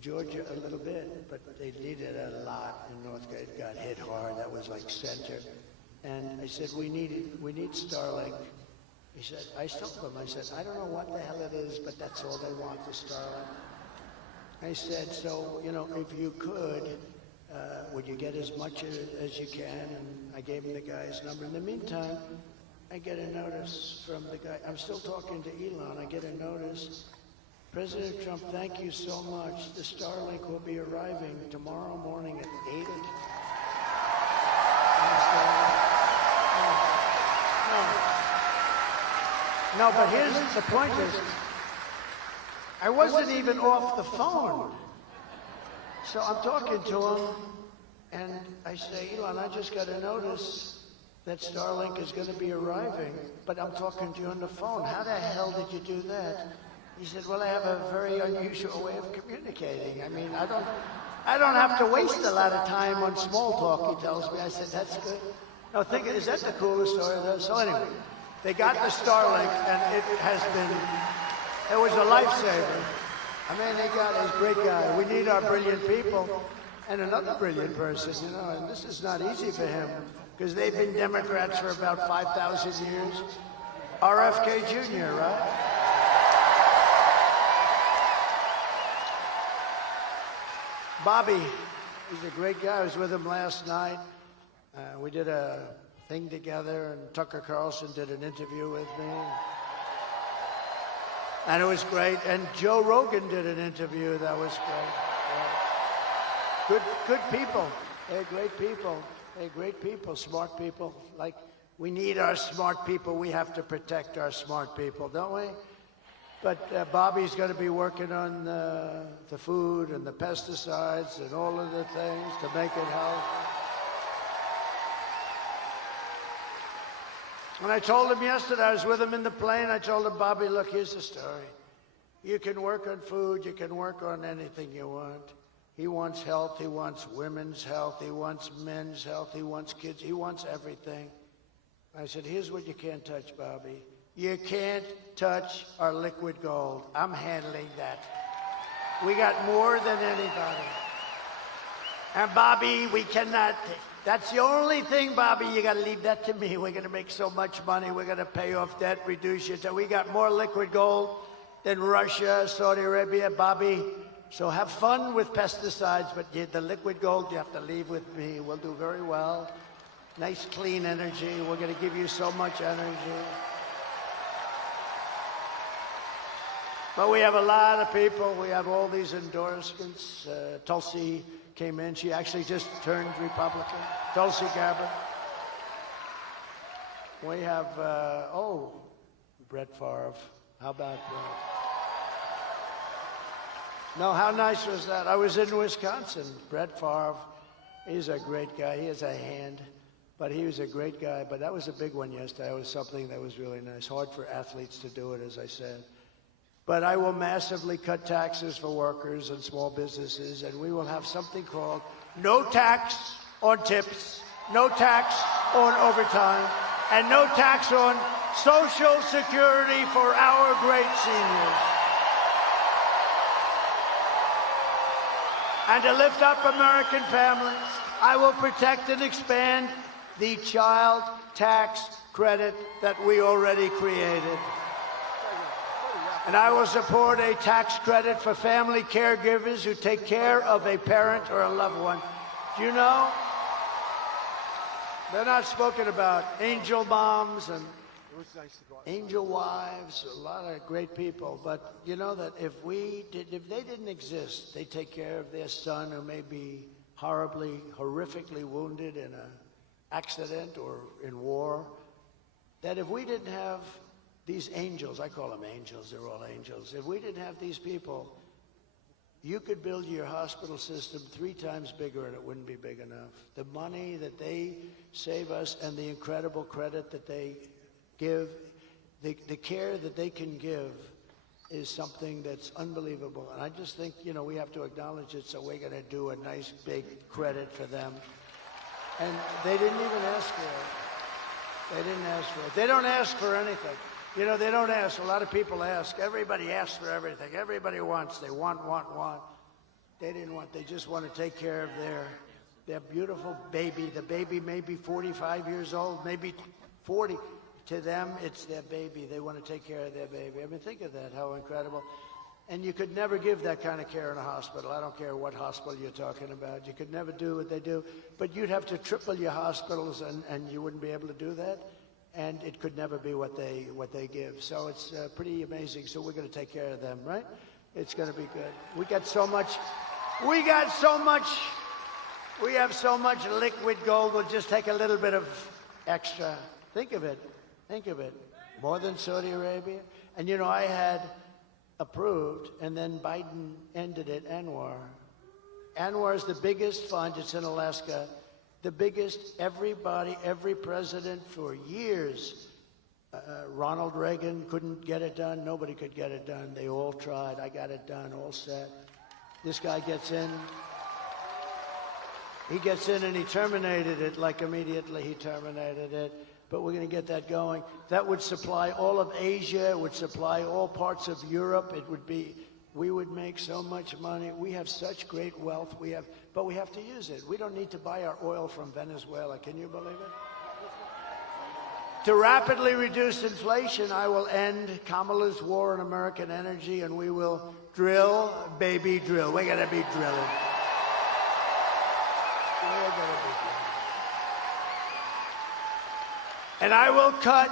Georgia a little bit, but they needed a lot in North Carolina. It got hit hard. That was like center. And I said, we need Starlink. He said, I told him, I said, I don't know what the hell it is, but that's all they want, the Starlink. I said, so, you know, if you could, would you get as much as you can? And I gave him the guy's number. In the meantime, I get a notice from the guy. I'm still talking to Elon. I get a notice. President Trump, thank you so much. The Starlink will be arriving tomorrow morning at 8 o'clock. No, but here's the point is, I wasn't even off the phone. So I'm talking to him, and I say, Elon, I just got a notice that Starlink is going to be arriving, but I'm talking to you on the phone. How the hell did you do that? He said, well, I have a very unusual way of communicating. I mean, I don't have to waste a lot of time on small talk, he tells me. I said, that's good. No, is that the coolest story? So anyway, they got the Starlink, and it was a lifesaver. I mean, they got a great guy. We need our brilliant people. And another brilliant person, you know, and this is not easy for him, because they've been Democrats for about 5,000 years. RFK Jr., right? Bobby, he's a great guy. I was with him last night. We did a thing together, and Tucker Carlson did an interview with me. And it was great. And Joe Rogan did an interview. That was great. Yeah. Good people. They're great people. They're great people, smart people. Like, we need our smart people. We have to protect our smart people, don't we? But Bobby's going to be working on the food and the pesticides and all of the things to make it healthy. When I told him yesterday, I was with him in the plane, I told him, Bobby, look, here's the story. You can work on food, you can work on anything you want. He wants health, he wants women's health, he wants men's health, he wants kids, he wants everything. I said, here's what you can't touch, Bobby. You can't touch our liquid gold. I'm handling that. We got more than anybody. And Bobby, we cannot, that's the only thing, Bobby, you got to leave that to me. We're going to make so much money. We're going to pay off debt, reduce your debt. We got more liquid gold than Russia, Saudi Arabia, Bobby. So have fun with pesticides, but the liquid gold you have to leave with me. We'll do very well. Nice, clean energy. We're going to give you so much energy. But we have a lot of people. We have all these endorsements. Tulsi came in. She actually just turned Republican. Tulsi Gabbard. We have, Brett Favre. How about that? No, how nice was that? I was in Wisconsin. Brett Favre, he's a great guy. He has a hand, but he was a great guy. But that was a big one yesterday. It was something that was really nice. Hard for athletes to do it, as I said. But I will massively cut taxes for workers and small businesses, and we will have something called no tax on tips, no tax on overtime, and no tax on Social Security for our great seniors. And to lift up American families, I will protect and expand the child tax credit that we already created. And I will support a tax credit for family caregivers who take care of a parent or a loved one. Do you know? They're not spoken about. Angel moms and angel wives, a lot of great people. But you know that if they didn't exist, they take care of their son who may be horrifically wounded in an accident or in war. That if we didn't have these angels, I call them angels, they're all angels. If we didn't have these people, you could build your hospital system 3 times bigger and it wouldn't be big enough. The money that they save us and the incredible credit that they give, the care that they can give is something that's unbelievable. And I just think, you know, we have to acknowledge it, so we're going to do a nice big credit for them. And they didn't even ask for it. They didn't ask for it. They don't ask for anything. You know, they don't ask. A lot of people ask. Everybody asks for everything. Everybody wants. They want. They didn't want. They just want to take care of their beautiful baby. The baby may be 45 years old, maybe 40. To them, it's their baby. They want to take care of their baby. I mean, think of that, how incredible. And you could never give that kind of care in a hospital. I don't care what hospital you're talking about. You could never do what they do. But you'd have to triple your hospitals, and you wouldn't be able to do that. And it could never be what they give. So it's pretty amazing. So we're going to take care of them, right? It's going to be good. We have so much liquid gold. We'll just take a little bit of extra. Think of it. More than Saudi Arabia. And you know, I had approved, and then Biden ended it, Anwar. Anwar is the biggest fund. It's in Alaska. The biggest, every president for years. Ronald Reagan couldn't get it done. Nobody could get it done. They all tried. I got it done, all set. This guy gets in. He gets in and he terminated it, like immediately he terminated it. But we're going to get that going. That would supply all of Asia. It would supply all parts of Europe. We would make so much money. We have such great wealth. But we have to use it. We don't need to buy our oil from Venezuela. Can you believe it? To rapidly reduce inflation, I will end Kamala's war on American energy, and we will drill, baby, drill. We're going to be drilling. We're going to be drilling. And I will cut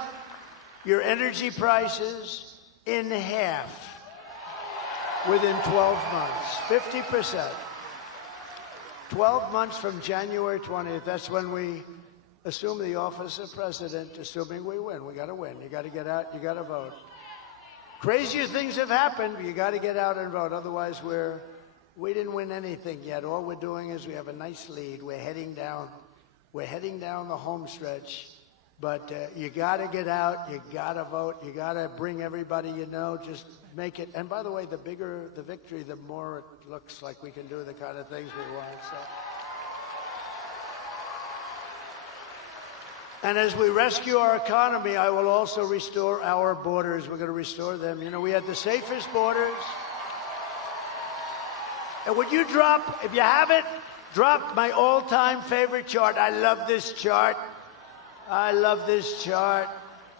your energy prices in half within 12 months, 50%. 12 months from January 20th, that's when we assume the office of president, assuming we win. We got to win. You got to get out. You got to vote. Crazier things have happened, but you got to get out and vote. Otherwise, we didn't win anything yet. All we're doing is we have a nice lead. We're heading down the home stretch. But you got to get out, you got to vote, you got to bring everybody you know, just make it. And by the way, the bigger the victory, the more it looks like we can do the kind of things we want. So. And as we rescue our economy, I will also restore our borders. We're going to restore them. You know, we had the safest borders. And would you drop, if you haven't, drop my all-time favorite chart. I love this chart. I love this chart.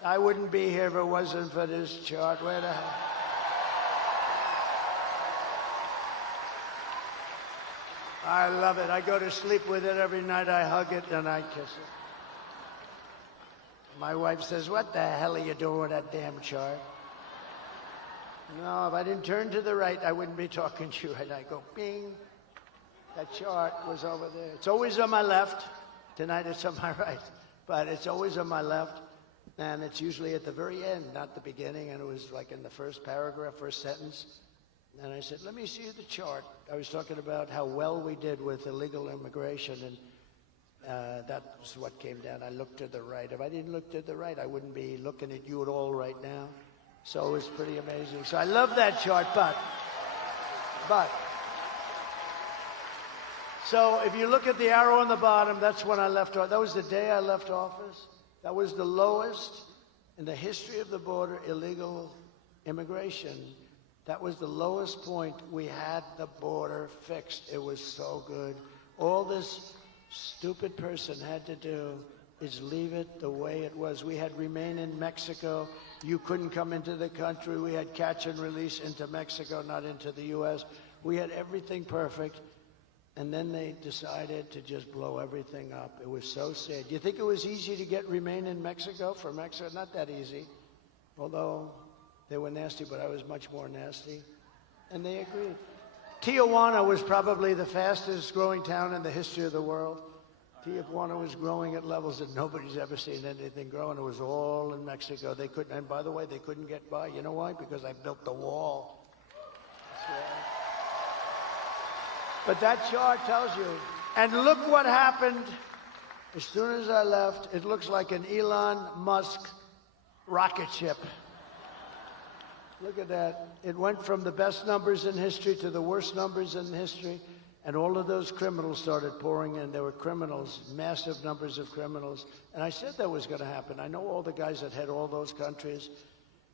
I wouldn't be here if it wasn't for this chart. Where the hell? I love it. I go to sleep with it every night. I hug it and I kiss it. My wife says, "What the hell are you doing with that damn chart?" No, if I didn't turn to the right, I wouldn't be talking to you. And I go, bing. That chart was over there. It's always on my left. Tonight it's on my right. But it's always on my left, and it's usually at the very end, not the beginning, and it was like in the first paragraph, first sentence. And I said, let me see the chart. I was talking about how well we did with illegal immigration, and that was what came down. I looked to the right. If I didn't look to the right, I wouldn't be looking at you at all right now. So it was pretty amazing. So I love that chart, but so if you look at the arrow on the bottom, that's when I left office. That was the day I left office. That was the lowest in the history of the border illegal immigration. That was the lowest point. We had the border fixed. It was so good. All this stupid person had to do is leave it the way it was. We had remain in Mexico. You couldn't come into the country. We had catch and release into Mexico, not into the U.S. We had everything perfect. And then they decided to just blow everything up. It was so sad. Do you think it was easy to get remain in Mexico for Mexico? Not that easy. Although they were nasty, but I was much more nasty. And they agreed. Tijuana was probably the fastest growing town in the history of the world. Tijuana was growing at levels that nobody's ever seen anything grow, and it was all in Mexico. They couldn't, and by the way, they couldn't get by. You know why? Because I built the wall. That's right. But that chart tells you. And look what happened as soon as I left. It looks like an Elon Musk rocket ship. Look at that. It went from the best numbers in history to the worst numbers in history. And all of those criminals started pouring in. There were criminals, massive numbers of criminals. And I said that was going to happen. I know all the guys that head all those countries.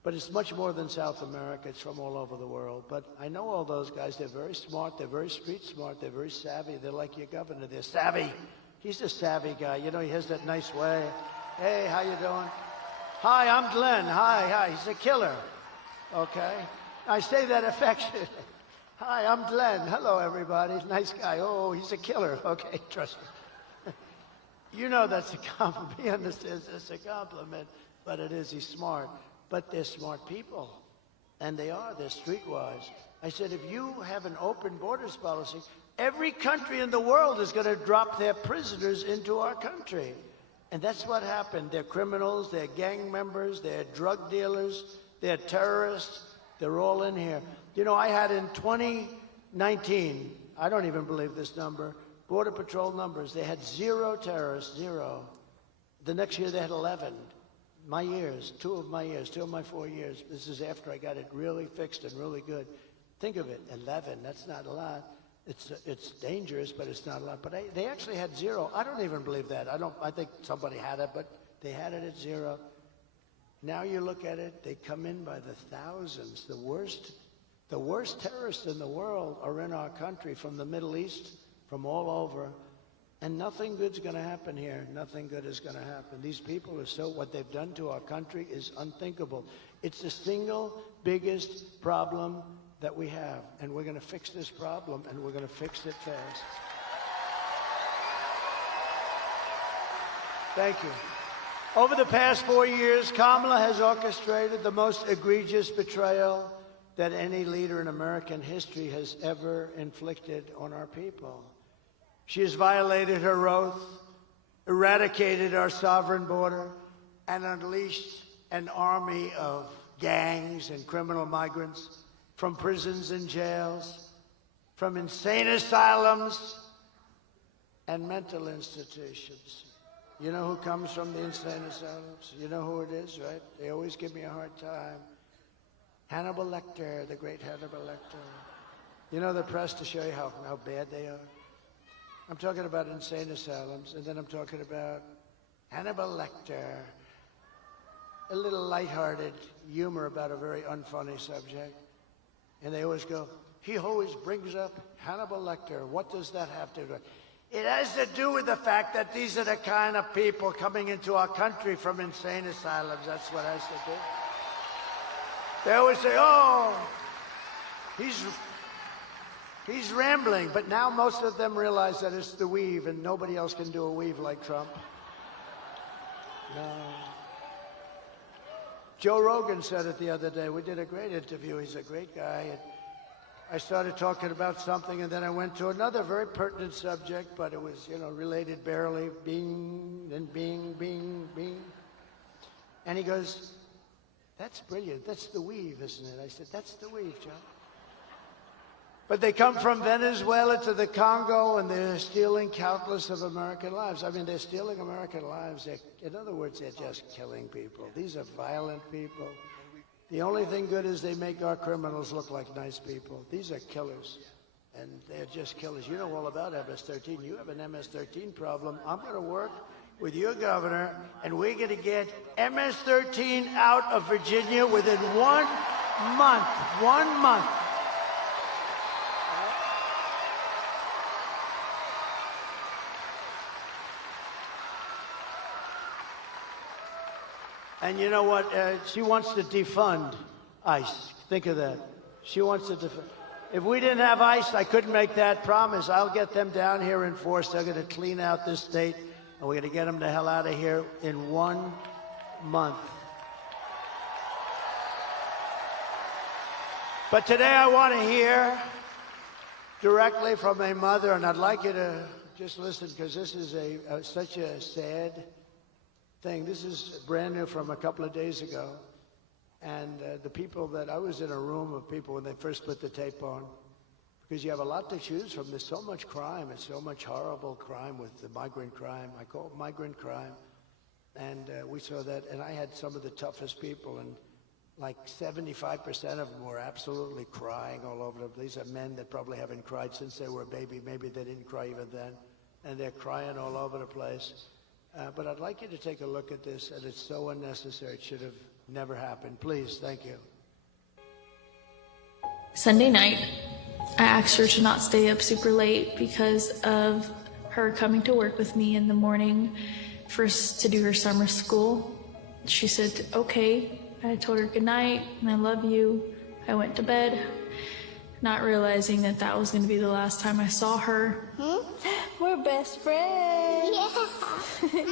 But it's much more than South America. It's from all over the world. But I know all those guys. They're very smart. They're very street smart. They're very savvy. They're like your governor. They're savvy. He's a savvy guy. You know, he has that nice way. Hey, how you doing? Hi, I'm Glenn. Hi. He's a killer. Okay? I say that affectionately. Hi, I'm Glenn. Hello, everybody. Nice guy. Oh, he's a killer. Okay, trust me. You know that's a compliment. He understands it's a compliment. But it is. He's smart. But they're smart people, and they are. They're streetwise. I said, if you have an open borders policy, every country in the world is going to drop their prisoners into our country. And that's what happened. They're criminals, they're gang members, they're drug dealers, they're terrorists. They're all in here. You know, I had in 2019, I don't even believe this number, Border Patrol numbers, they had 0 terrorists, 0. The next year they had 11. My years, 2 of my 4 years. This is after I got it really fixed and really good. Think of it, 11, that's not a lot. It's dangerous, but it's not a lot. But they actually had 0. I don't even believe that. I think somebody had it, but they had it at 0. Now you look at it, they come in by the thousands. The worst terrorists in the world are in our country, from the Middle East, from all over. And nothing good's going to happen here. Nothing good is going to happen. These people are what they've done to our country is unthinkable. It's the single biggest problem that we have. And we're going to fix this problem, and we're going to fix it fast. Thank you. Over the past 4 years, Kamala has orchestrated the most egregious betrayal that any leader in American history has ever inflicted on our people. She has violated her oath, eradicated our sovereign border, and unleashed an army of gangs and criminal migrants from prisons and jails, from insane asylums and mental institutions. You know who comes from the insane asylums? You know who it is, right? They always give me a hard time. Hannibal Lecter, the great Hannibal Lecter. You know the press to show you how bad they are? I'm talking about insane asylums, and then I'm talking about Hannibal Lecter. A little lighthearted humor about a very unfunny subject. And they always go, he always brings up Hannibal Lecter. What does that have to do with it? It has to do with the fact that these are the kind of people coming into our country from insane asylums. That's what it has to do. They always say, oh, he's rambling. But now most of them realize that it's the weave, and nobody else can do a weave like Trump. No. Joe Rogan said it the other day. We did a great interview. He's a great guy. And I started talking about something, and then I went to another very pertinent subject, but it was, related barely. Bing, then bing, bing, bing. And he goes, that's brilliant. That's the weave, isn't it? I said, that's the weave, Joe. But they come from Venezuela to the Congo, and they're stealing countless of American lives. I mean, they're stealing American lives. In other words, they're just killing people. These are violent people. The only thing good is they make our criminals look like nice people. These are killers, and they're just killers. You know all about MS-13. You have an MS-13 problem. I'm going to work with your governor, and we're going to get MS-13 out of Virginia within 1 month. 1 month. And you know what? She wants to defund ICE. Think of that. She wants to defund. If we didn't have ICE, I couldn't make that promise. I'll get them down here in force. They're going to clean out this state, and we're going to get them the hell out of here in 1 month. But today I want to hear directly from a mother, and I'd like you to just listen, because this is such a sad thing. This is brand new from a couple of days ago. And the people that I was in a room of people when they first put the tape on, because you have a lot to choose from. There's so much crime and so much horrible crime with the migrant crime. I call it migrant crime. And we saw that, and I had some of the toughest people, and like 75% of them were absolutely crying all over the place. These are men that probably haven't cried since they were a baby. Maybe they didn't cry even then. And they're crying all over the place. But I'd like you to take a look at this, and it's so unnecessary. It should have never happened. Please, thank you. Sunday night, I asked her to not stay up super late because of her coming to work with me in the morning first to do her summer school. She said, okay. I told her good night and I love you. I went to bed, not realizing that that was going to be the last time I saw her. We're best friends. Yeah.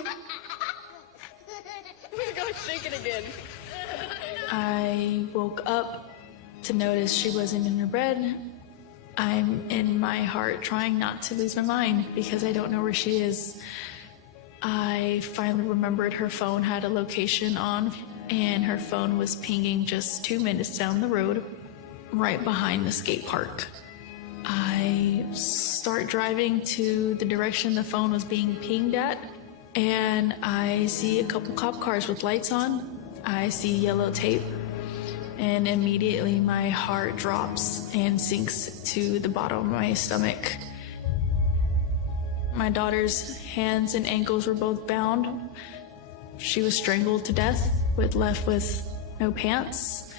We're going to shake it again. I woke up to notice she wasn't in her bed. I'm in my heart trying not to lose my mind because I don't know where she is. I finally remembered her phone had a location on, and her phone was pinging just 2 minutes down the road, right behind the skate park. I start driving to the direction the phone was being pinged at, and I see a couple cop cars with lights on. I see yellow tape, and immediately my heart drops and sinks to the bottom of my stomach. My daughter's hands and ankles were both bound. She was strangled to death, left with no pants.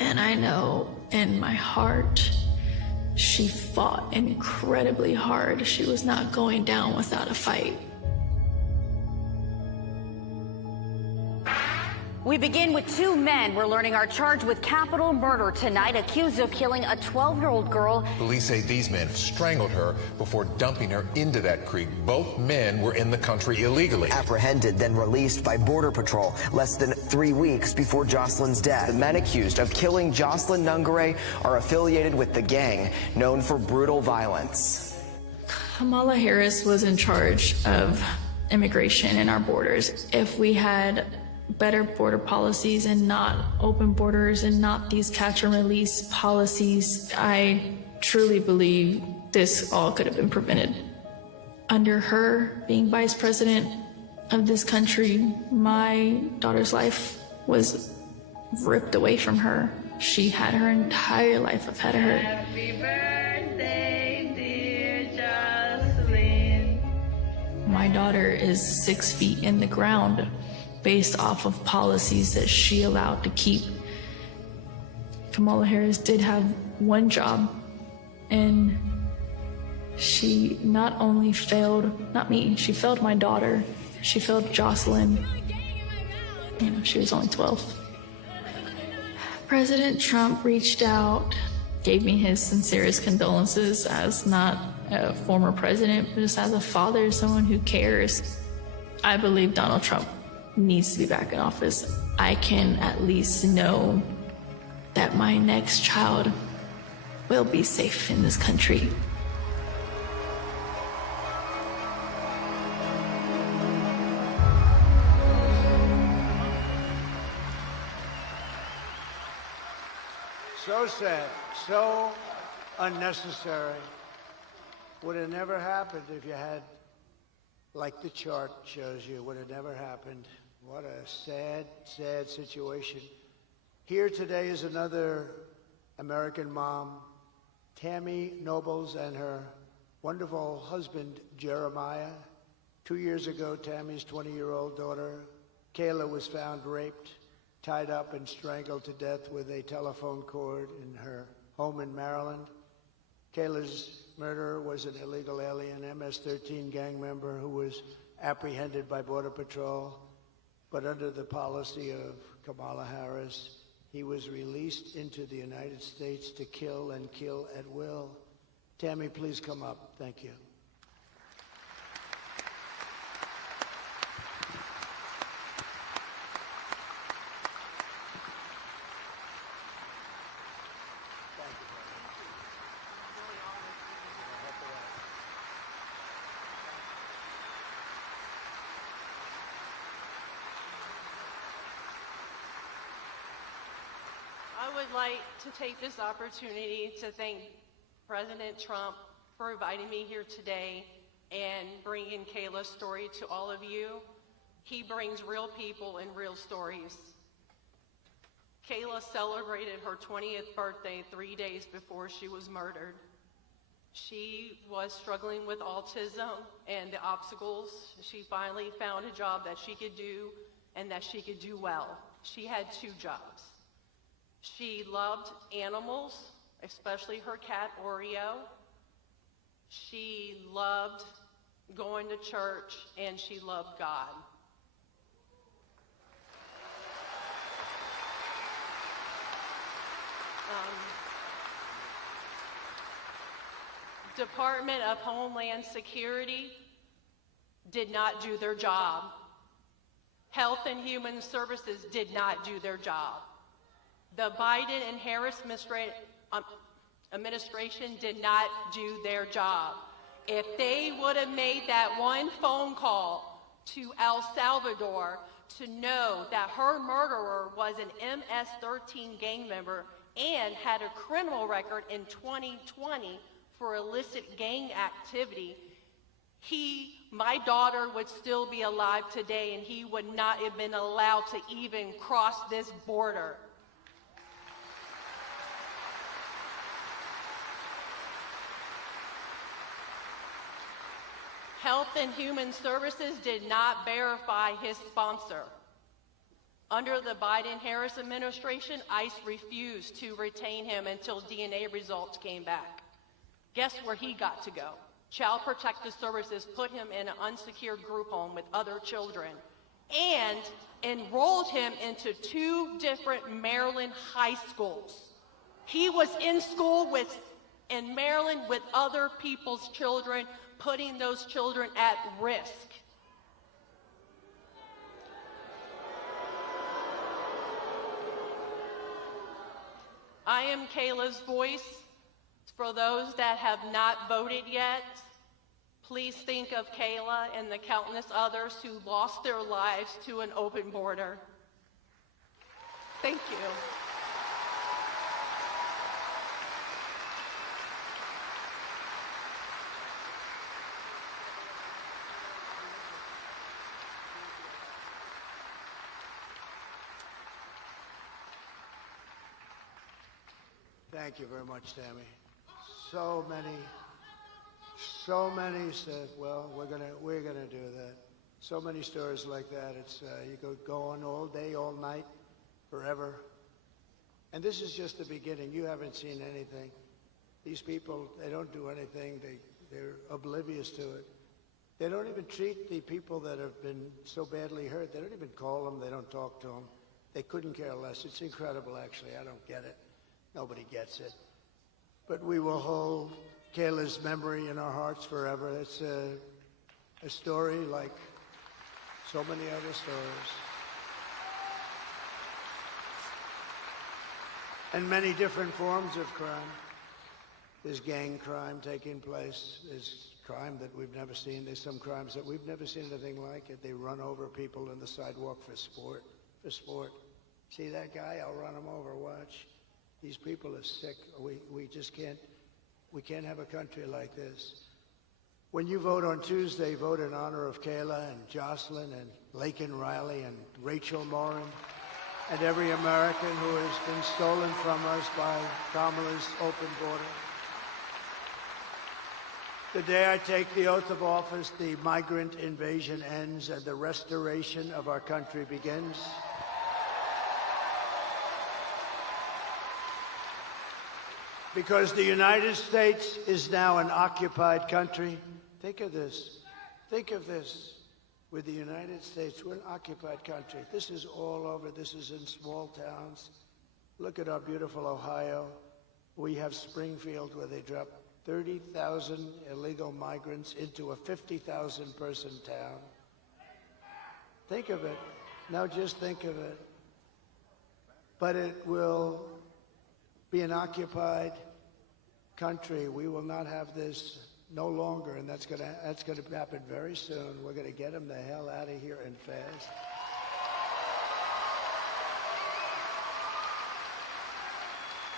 And I know in my heart, she fought incredibly hard. She was not going down without a fight. We begin with two men we're learning are charged with capital murder tonight, accused of killing a 12-year-old girl. Police say these men strangled her before dumping her into that creek. Both men were in the country illegally. Apprehended, then released by Border Patrol less than 3 weeks before Jocelyn's death. The men accused of killing Jocelyn Nungare are affiliated with the gang known for brutal violence. Kamala Harris was in charge of immigration in our borders. If we had better border policies and not open borders and not these catch and release policies, I truly believe this all could have been prevented. Under her being vice president of this country, my daughter's life was ripped away from her. She had her entire life ahead of her. Happy birthday, dear Jocelyn. My daughter is 6 feet in the ground based off of policies that she allowed to keep. Kamala Harris did have one job, and she not only failed, not me, she failed my daughter, she failed Jocelyn. You know, she was only 12. President Trump reached out, gave me his sincerest condolences as not a former president, but just as a father, someone who cares. I believe Donald Trump needs to be back in office. I can at least know that my next child will be safe in this country. So sad, so unnecessary. Would have never happened if you had, like the chart shows you, would have never happened. What a sad, sad situation. Here today is another American mom, Tammy Nobles, and her wonderful husband, Jeremiah. 2 years ago, Tammy's 20-year-old daughter, Kayla, was found raped, tied up and strangled to death with a telephone cord in her home in Maryland. Kayla's murderer was an illegal alien, MS-13 gang member who was apprehended by Border Patrol. but under the policy of Kamala Harris, he was released into the United States to kill and kill at will. Tammy, please come up. Thank you. I would like to take this opportunity to thank President Trump for inviting me here today and bringing Kayla's story to all of you. He brings real people and real stories. Kayla celebrated her 20th birthday 3 days before she was murdered. She was struggling with autism and the obstacles. She finally found a job that she could do and that she could do well. She had 2 jobs. She loved animals, especially her cat Oreo. She loved going to church, and she loved God. Department of Homeland Security did not do their job. Health and Human Services did not do their job. The Biden and Harris administration did not do their job. If they would have made that one phone call to El Salvador to know that her murderer was an MS-13 gang member and had a criminal record in 2020 for illicit gang activity, my daughter would still be alive today, and he would not have been allowed to even cross this border. Health and Human Services did not verify his sponsor. Under the Biden-Harris administration, ICE refused to retain him until DNA results came back. Guess where he got to go? Child Protective Services put him in an unsecured group home with other children and enrolled him into 2 different Maryland high schools. He was in school in Maryland with other people's children, putting those children at risk. I am Kayla's voice. For those that have not voted yet, please think of Kayla and the countless others who lost their lives to an open border. Thank you. Thank you very much, Tammy. So many said, well, we're gonna do that. So many stories like that. It's you could go on all day, all night, forever. And this is just the beginning. You haven't seen anything. These people, they don't do anything. They're oblivious to it. They don't even treat the people that have been so badly hurt. They don't even call them. They don't talk to them. They couldn't care less. It's incredible, actually. I don't get it. Nobody gets it. But we will hold Kayla's memory in our hearts forever. It's a story like so many other stories. And many different forms of crime. There's gang crime taking place. There's crime that we've never seen. There's some crimes that we've never seen anything like it. They run over people on the sidewalk for sport. For sport. See that guy? I'll run him over. Watch. These people are sick. We just can't. We can't have a country like this. When you vote on Tuesday, vote in honor of Kayla and Jocelyn and Laken Riley and Rachel Morin and every American who has been stolen from us by Kamala's open border. The day I take the oath of office, the migrant invasion ends and the restoration of our country begins. Because the United States is now an occupied country. Think of this. Think of this. with the United States. We're an occupied country. This is all over. This is in small towns. Look at our beautiful Ohio. We have Springfield, where they drop 30,000 illegal migrants into a 50,000 person town. Think of it. Now just think of it. But it will be an occupied country. We will not have this no longer, and that's gonna happen very soon. We're gonna get them the hell out of here and fast.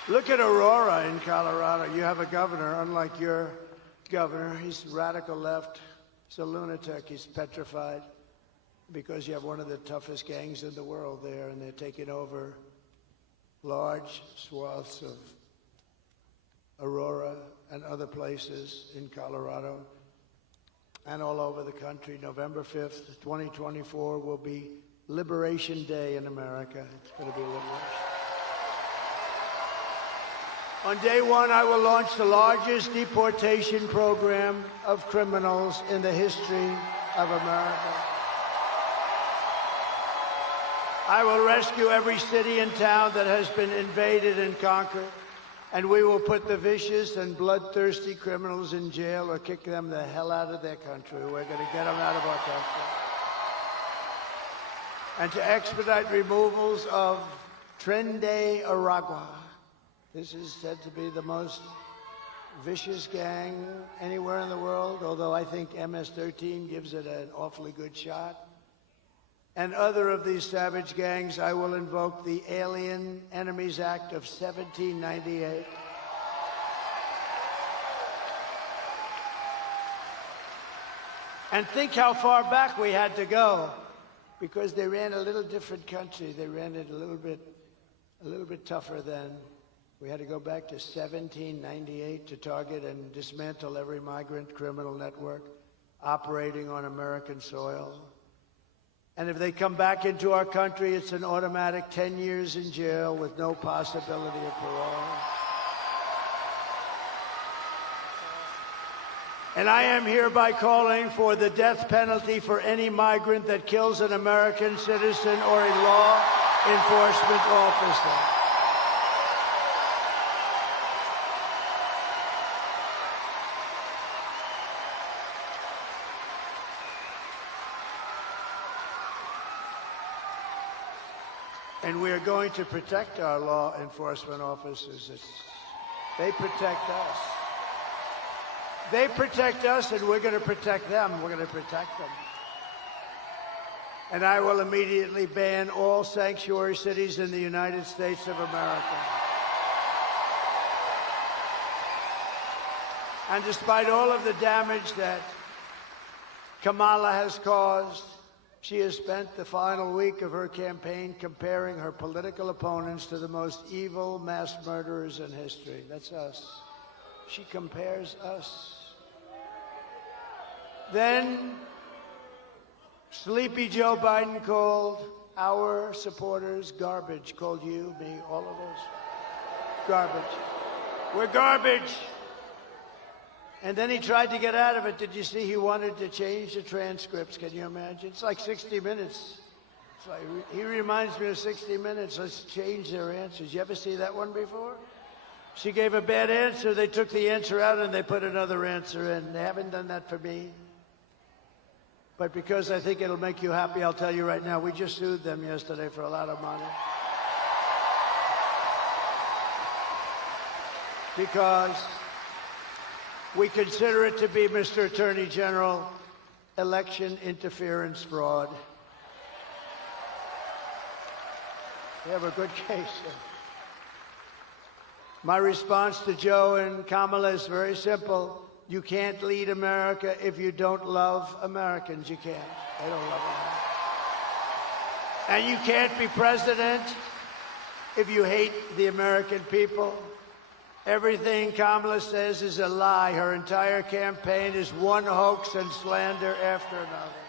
Look at Aurora in Colorado. You have a governor, unlike your governor. He's radical left. He's a lunatic. He's petrified because you have one of the toughest gangs in the world there, and they're taking over large swaths of Aurora and other places in Colorado and all over the country. November 5th, 2024 will be Liberation Day in America. It's going to be liberation. On day one, I will launch the largest deportation program of criminals in the history of America. I will rescue every city and town that has been invaded and conquered, and we will put the vicious and bloodthirsty criminals in jail or kick them the hell out of their country. We're going to get them out of our country. And to expedite removals of Tren de Aragua. This is said to be the most vicious gang anywhere in the world, although I think MS-13 gives it an awfully good shot. And other of these savage gangs, I will invoke the Alien Enemies Act of 1798. And think how far back we had to go, because they ran a little different country. They ran it a little bit tougher then. We had to go back to 1798 to target and dismantle every migrant criminal network operating on American soil. And if they come back into our country, it's an automatic 10 years in jail with no possibility of parole. And I am hereby calling for the death penalty for any migrant that kills an American citizen or a law enforcement officer. And we are going to protect our law enforcement officers. They protect us. They protect us, and we're going to protect them. We're going to protect them. And I will immediately ban all sanctuary cities in the United States of America. And despite all of the damage that Kamala has caused, she has spent the final week of her campaign comparing her political opponents to the most evil mass murderers in history. That's us. She compares us. Then, sleepy Joe Biden called our supporters garbage. Called you, me, all of us. Garbage. We're garbage. And then he tried to get out of it. Did you see he wanted to change the transcripts? Can you imagine? It's like 60 Minutes. It's like, he reminds me of 60 Minutes. Let's change their answers. You ever see that one before? She gave a bad answer. They took the answer out and they put another answer in. They haven't done that for me. But because I think it'll make you happy, I'll tell you right now, we just sued them yesterday for a lot of money. Because we consider it to be, Mr. Attorney General, election interference fraud. We have a good case. My response to Joe and Kamala is very simple. You can't lead America if you don't love Americans. You can't. They don't love America. And you can't be president if you hate the American people. Everything Kamala says is a lie. Her entire campaign is one hoax and slander after another.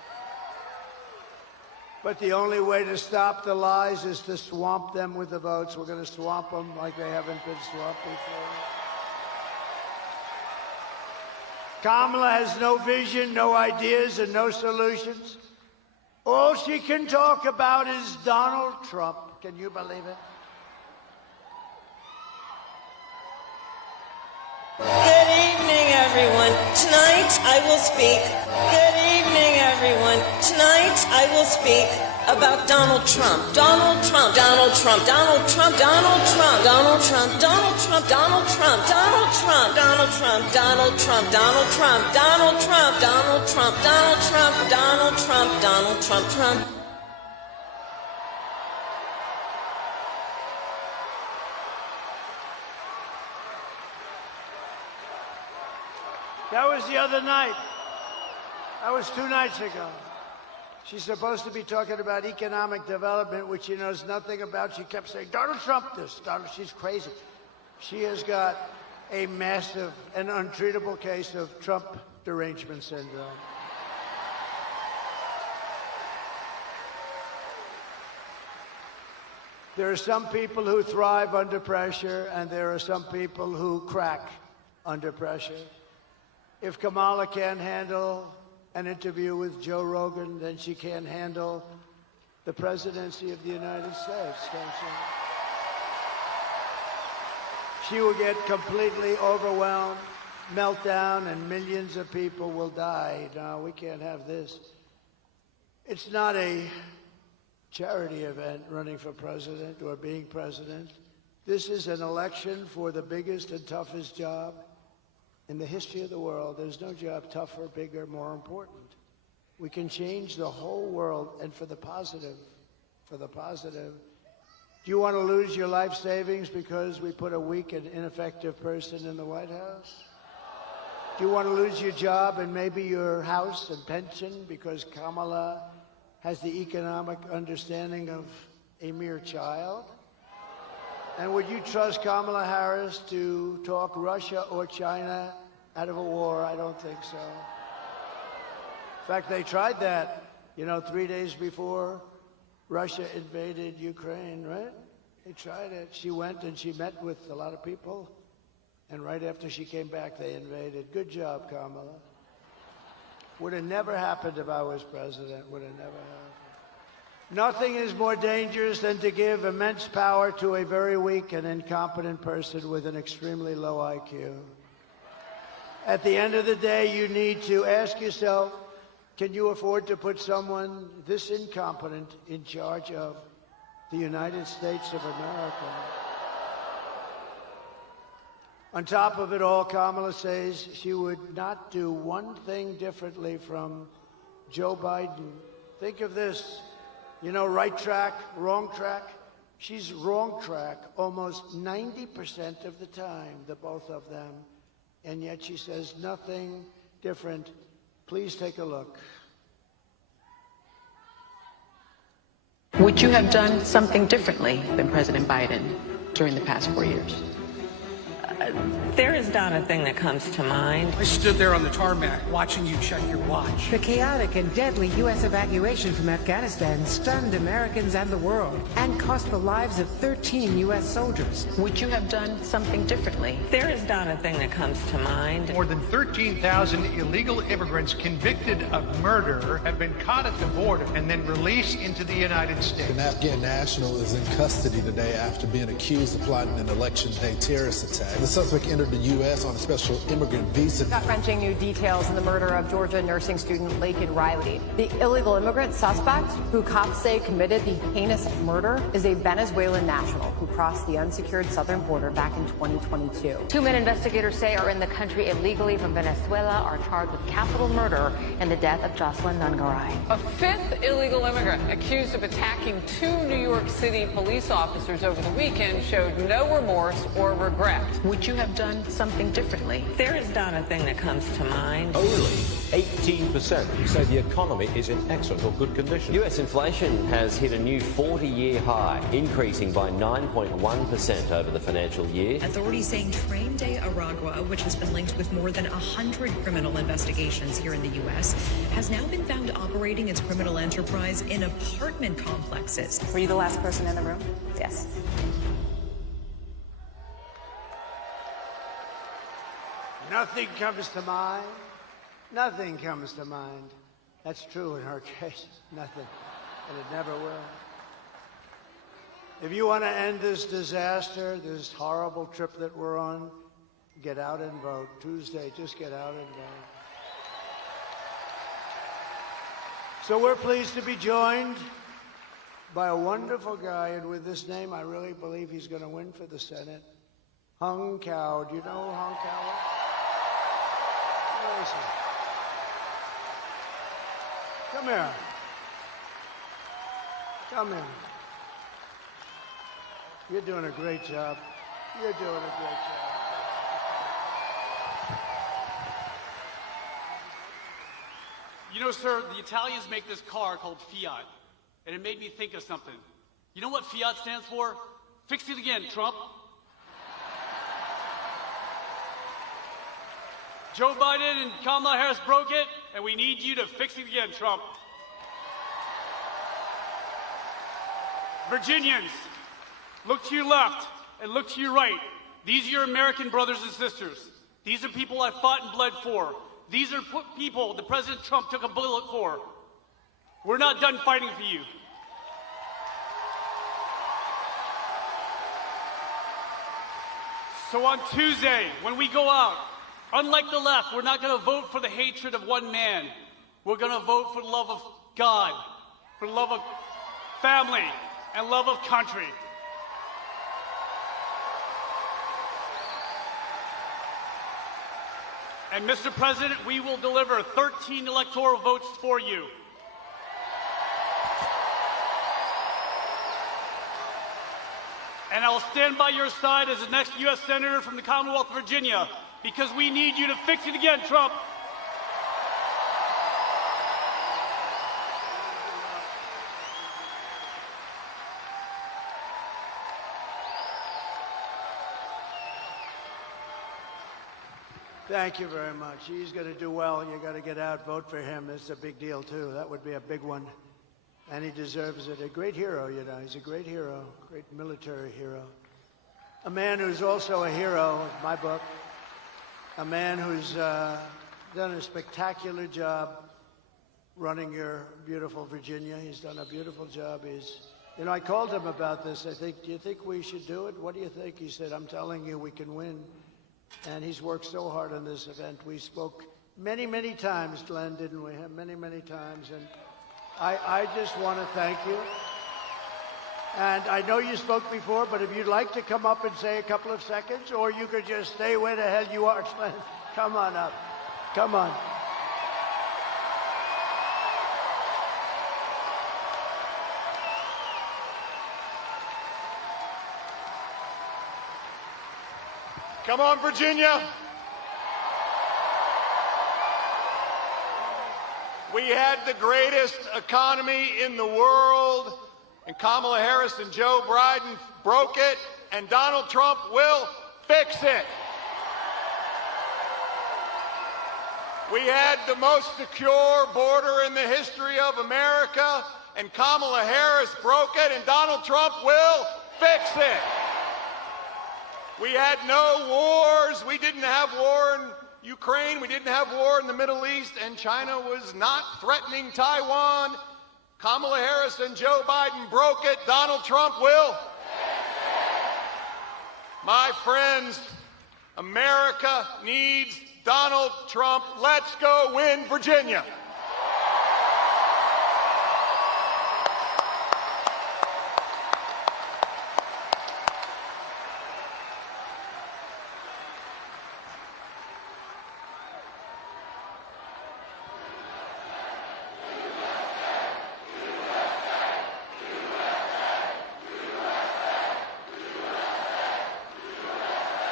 But the only way to stop the lies is to swamp them with the votes. We're going to swamp them like they haven't been swamped before. Kamala has no vision, no ideas, and no solutions. All she can talk about is Donald Trump. Can you believe it? Good evening, everyone. Tonight I will speak. Good evening, everyone. Tonight I will speak about Donald Trump. Donald Trump. Donald Trump. Donald Trump. Donald Trump. Donald Trump. Donald Trump. Donald Trump. Donald Trump. Donald Trump. Donald Trump. Donald Trump. Donald Trump. Donald Trump. Donald Trump. Donald Trump. Donald Trump. Trump. That was the other night. That was 2 nights ago. She's supposed to be talking about economic development, which she knows nothing about. She kept saying, Donald Trump this, Donald, she's crazy. She has got a massive and untreatable case of Trump derangement syndrome. There are some people who thrive under pressure, and there are some people who crack under pressure. If Kamala can't handle an interview with Joe Rogan, then she can't handle the presidency of the United States, don't she? She will get completely overwhelmed, meltdown, and millions of people will die. No, we can't have this. It's not a charity event, running for president or being president. This is an election for the biggest and toughest job in the history of the world. There's no job tougher, bigger, more important. We can change the whole world, and for the positive, for the positive. Do you want to lose your life savings because we put a weak and ineffective person in the White House? Do you want to lose your job and maybe your house and pension because Kamala has the economic understanding of a mere child? And would you trust Kamala Harris to talk Russia or China out of a war? I don't think so. In fact, they tried that, 3 days before Russia invaded Ukraine, right? They tried it. She went and she met with a lot of people, and right after she came back, they invaded. Good job, Kamala. Would have never happened if I was president. Would have never happened. Nothing is more dangerous than to give immense power to a very weak and incompetent person with an extremely low IQ. At the end of the day, you need to ask yourself, can you afford to put someone this incompetent in charge of the United States of America? On top of it all, Kamala says she would not do one thing differently from Joe Biden. Think of this. Right track, wrong track. She's wrong track almost 90% of the time, the both of them. And yet she says nothing different. Please take a look. Would you have done something differently than President Biden during the past 4 years? There is not a thing that comes to mind. I stood there on the tarmac watching you check your watch. The chaotic and deadly U.S. evacuation from Afghanistan stunned Americans and the world and cost the lives of 13 U.S. soldiers. Would you have done something differently? There is not a thing that comes to mind. More than 13,000 illegal immigrants convicted of murder have been caught at the border and then released into the United States. An Afghan national is in custody today after being accused of plotting an election day terrorist attack. The suspect entered the U.S. on a special immigrant visa. Gut-wrenching new details in the murder of Georgia nursing student Laken Riley. The illegal immigrant suspect, who cops say committed the heinous murder, is a Venezuelan national who crossed the unsecured southern border back in 2022. 2 men investigators say are in the country illegally from Venezuela are charged with capital murder in the death of Jocelyn Nungaray. A fifth illegal immigrant accused of attacking 2 New York City police officers over the weekend showed no remorse or regret. Would you have done something differently? There is not a thing that comes to mind. Only 18% say the economy is in excellent or good condition. US inflation has hit a new 40-year high, increasing by 9.1% over the financial year. Authorities saying Train de Aragua, which has been linked with more than 100 criminal investigations here in the U.S., has now been found operating its criminal enterprise in apartment complexes. Were you the last person in the room? Yes. Nothing comes to mind. Nothing comes to mind. That's true in her case. Nothing. And it never will. If you want to end this disaster, this horrible trip that we're on, get out and vote. Tuesday, just get out and vote. So we're pleased to be joined by a wonderful guy, and with this name, I really believe he's going to win for the Senate. Hung Kao. Do you know who Hung Kao is? Where is he? Come here. Come here. You're doing a great job. You're doing a great job. You know, sir, the Italians make this car called Fiat, and it made me think of something. You know what Fiat stands for? Fix it again, Trump. Joe Biden and Kamala Harris broke it, and we need you to fix it again, Trump. Virginians, look to your left and look to your right. These are your American brothers and sisters. These are people I fought and bled for. These are people that President Trump took a bullet for. We're not done fighting for you. So on Tuesday, when we go out, unlike the left, we're not going to vote for the hatred of one man. We're going to vote for the love of God, for the love of family, and love of country. And Mr. President, we will deliver 13 electoral votes for you. And I will stand by your side as the next U.S. Senator from the Commonwealth of Virginia, because we need you to fix it again, Trump. Thank you very much. He's going to do well. You got to get out, vote for him. It's a big deal, too. That would be a big one. And he deserves it. A great hero, you know. He's a great hero, great military hero. A man who's also a hero, in my book. A man who's done a spectacular job running your beautiful Virginia. He's done a beautiful job. You know, I called him about this. I think, do you think we should do it? What do you think? He said, I'm telling you, we can win. And he's worked so hard on this event. We spoke many, many times, Glenn, didn't we? Many, many times. And I just want to thank you. And I know you spoke before, but if you'd like to come up and say a couple of seconds, or you could just stay where the hell you are, Glenn. Come on up. Come on. Come on, Virginia. We had the greatest economy in the world, and Kamala Harris and Joe Biden broke it, and Donald Trump will fix it. We had the most secure border in the history of America, and Kamala Harris broke it, and Donald Trump will fix it. We had no wars. We didn't have war in Ukraine. We didn't have war in the Middle East, and China was not threatening Taiwan. Kamala Harris and Joe Biden broke it. Donald Trump will. My friends, America needs Donald Trump. Let's go win Virginia.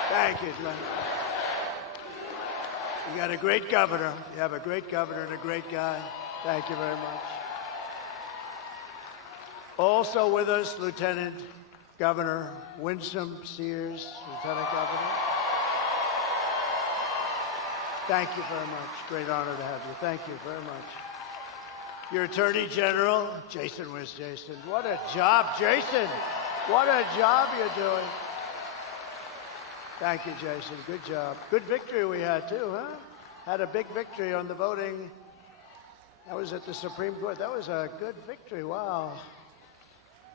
Thank you, Glenn. You got a great governor. You have a great governor and a great guy. Thank you very much. Also with us, Lieutenant Governor Winsome Sears, Lieutenant Governor. Thank you very much. Great honor to have you. Thank you very much. Your Attorney General, Jason. Where's Jason? What a job, Jason. What a job you're doing. Thank you, Jason. Good job. Good victory we had, too, huh? Had a big victory on the voting. That was at the Supreme Court. That was a good victory. Wow.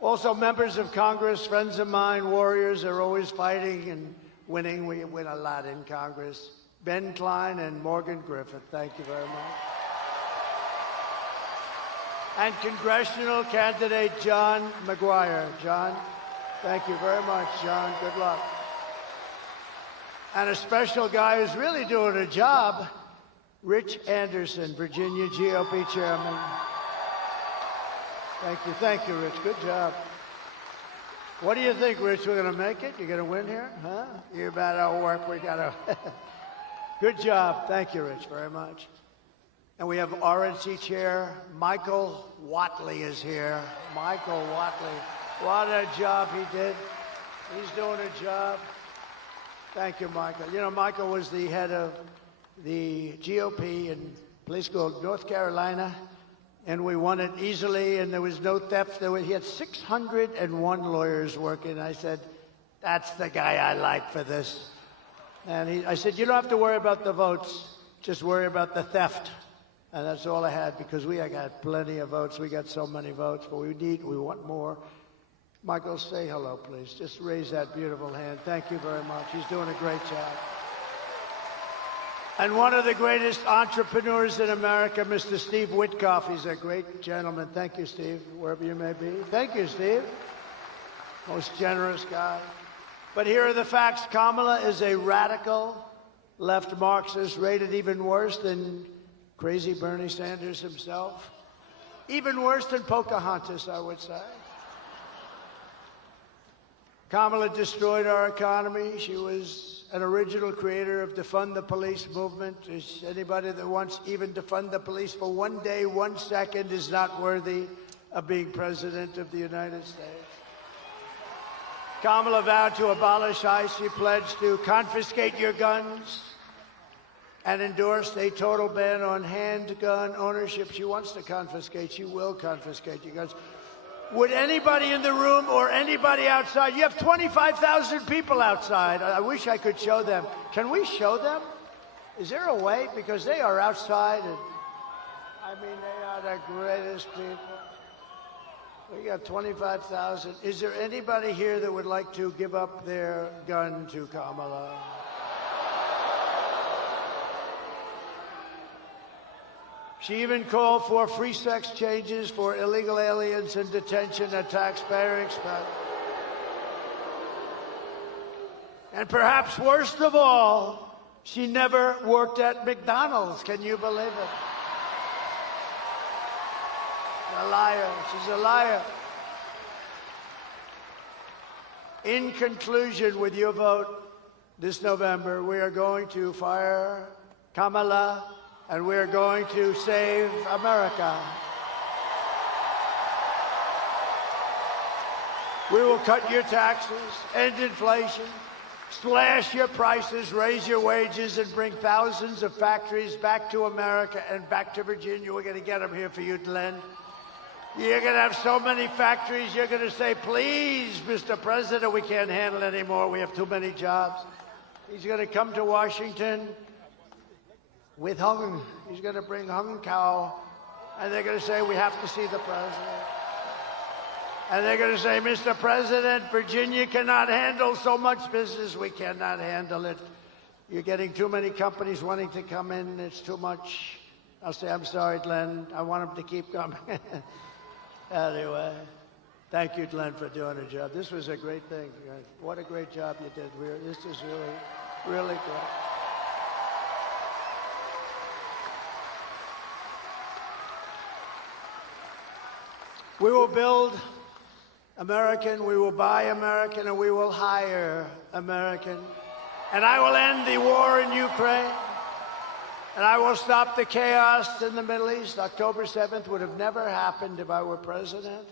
Also, members of Congress, friends of mine, warriors, are always fighting and winning. We win a lot in Congress. Ben Klein and Morgan Griffith, thank you very much. And congressional candidate John McGuire. John, thank you very much, John. Good luck. And a special guy who's really doing a job, Rich Anderson, Virginia GOP chairman. Thank you, Rich. Good job. What do you think, Rich? We're going to make it? You're going to win here? Huh? You about our work. We got to. Good job. Thank you, Rich, very much. And we have RNC Chair Michael Whatley is here. Michael Whatley. What a job he did. He's doing a job. Thank you, Michael. You know, Michael was the head of the GOP in a place called North Carolina, and we won it easily, and there was no theft. He had 601 lawyers working. I said, that's the guy I like for this. And I said, you don't have to worry about the votes, just worry about the theft. And that's all I had, because I got plenty of votes. We got so many votes, but we want more. Michael, say hello, please. Just raise that beautiful hand. Thank you very much. He's doing a great job. And one of the greatest entrepreneurs in America, Mr. Steve Witkoff. He's a great gentleman. Thank you, Steve, wherever you may be. Thank you, Steve. Most generous guy. But here are the facts. Kamala is a radical left Marxist, rated even worse than crazy Bernie Sanders himself. Even worse than Pocahontas, I would say. Kamala destroyed our economy. She was an original creator of defund the police movement. Anybody that wants even defund the police for 1 day, 1 second is not worthy of being president of the United States. Kamala vowed to abolish ICE. She pledged to confiscate your guns and endorsed a total ban on handgun ownership. She wants to confiscate. She will confiscate your guns. Would anybody in the room or anybody outside, you have 25,000 people outside. I wish I could show them. Can we show them? Is there a way? Because they are outside. And, I mean, they are the greatest people. We got 25,000. Is there anybody here that would like to give up their gun to Kamala? She even called for free sex changes for illegal aliens in detention at taxpayer expense. And perhaps worst of all, she never worked at McDonald's. Can you believe it? A liar. She's a liar. In conclusion, with your vote this November, we are going to fire Kamala, and we're going to save America. We will cut your taxes, end inflation, slash your prices, raise your wages, and bring thousands of factories back to America and back to Virginia. We're going to get them here for you, Glenn. You're going to have so many factories, you're going to say, please, Mr. President, we can't handle it anymore. We have too many jobs. He's going to come to Washington with hung. He's going to bring hung cow, and they're going to say, we have to see the president. And they're going to say, Mr. President, Virginia cannot handle so much business. We cannot handle it. You're getting too many companies wanting to come in. It's too much. I'll say, I'm sorry, Glenn. I want them to keep coming. Anyway, thank you, Glenn, for doing a job. This was a great thing. What a great job you did. This is really, really great. We will build American, we will buy American, and we will hire American. And I will end the war in Ukraine. And I will stop the chaos in the Middle East. October 7th would have never happened if I were president.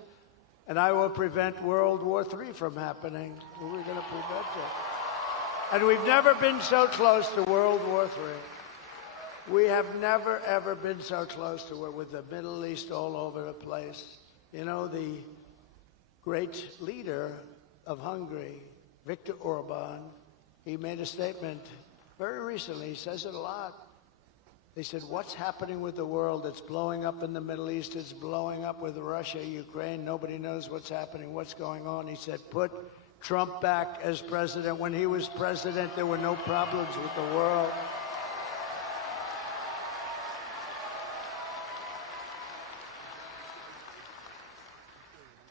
And I will prevent World War III from happening. We're going to prevent it. And we've never been so close to World War III. We have never, ever been so close to it, with the Middle East all over the place. You know, the great leader of Hungary, Viktor Orban, he made a statement very recently. He says it a lot. They said, what's happening with the world? It's blowing up in the Middle East. It's blowing up with Russia, Ukraine. Nobody knows what's happening, what's going on. He said, put Trump back as president. When he was president, there were no problems with the world.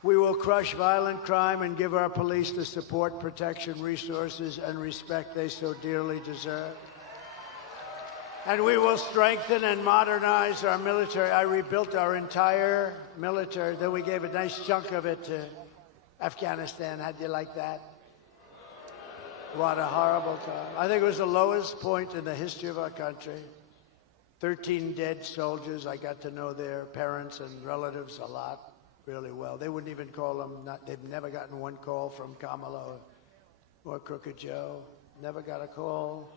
We will crush violent crime and give our police the support, protection, resources, and respect they so dearly deserve. And we will strengthen and modernize our military. I rebuilt our entire military. Then we gave a nice chunk of it to Afghanistan. How'd you like that? What a horrible time. I think it was the lowest point in the history of our country. 13 dead soldiers. I got to know their parents and relatives a lot, really well. They wouldn't even call them, they've never gotten one call from Kamala or Crooked Joe. Never got a call.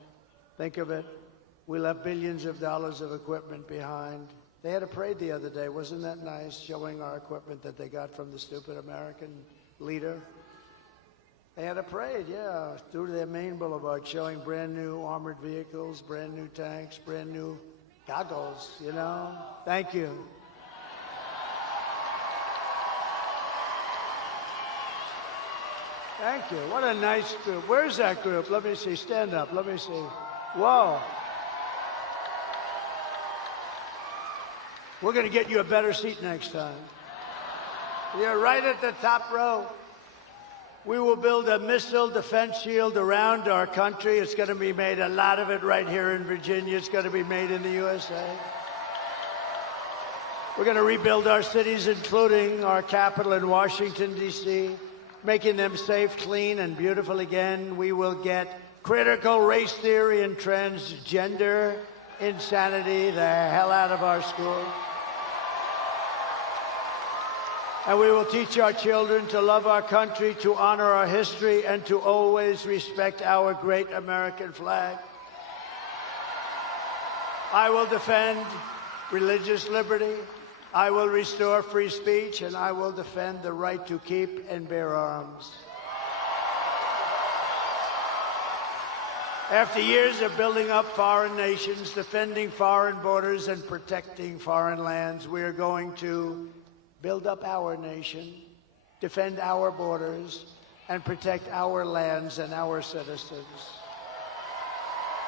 Think of it. We left billions of dollars of equipment behind. They had a parade the other day. Wasn't that nice, showing our equipment that they got from the stupid American leader? They had a parade, yeah, through their main boulevard, showing brand new armored vehicles, brand new tanks, brand new goggles, you know? Thank you. Thank you. What a nice group. Where's that group? Let me see. Stand up. Let me see. Whoa. We're going to get you a better seat next time. You're right at the top row. We will build a missile defense shield around our country. It's going to be made, a lot of it right here in Virginia. It's going to be made in the USA. We're going to rebuild our cities, including our capital in Washington, D.C., making them safe, clean, and beautiful again. We will get critical race theory and transgender insanity the hell out of our schools. And we will teach our children to love our country, to honor our history, and to always respect our great American flag. I will defend religious liberty. I will restore free speech, and I will defend the right to keep and bear arms. After years of building up foreign nations, defending foreign borders, and protecting foreign lands, we are going to build up our nation, defend our borders, and protect our lands and our citizens.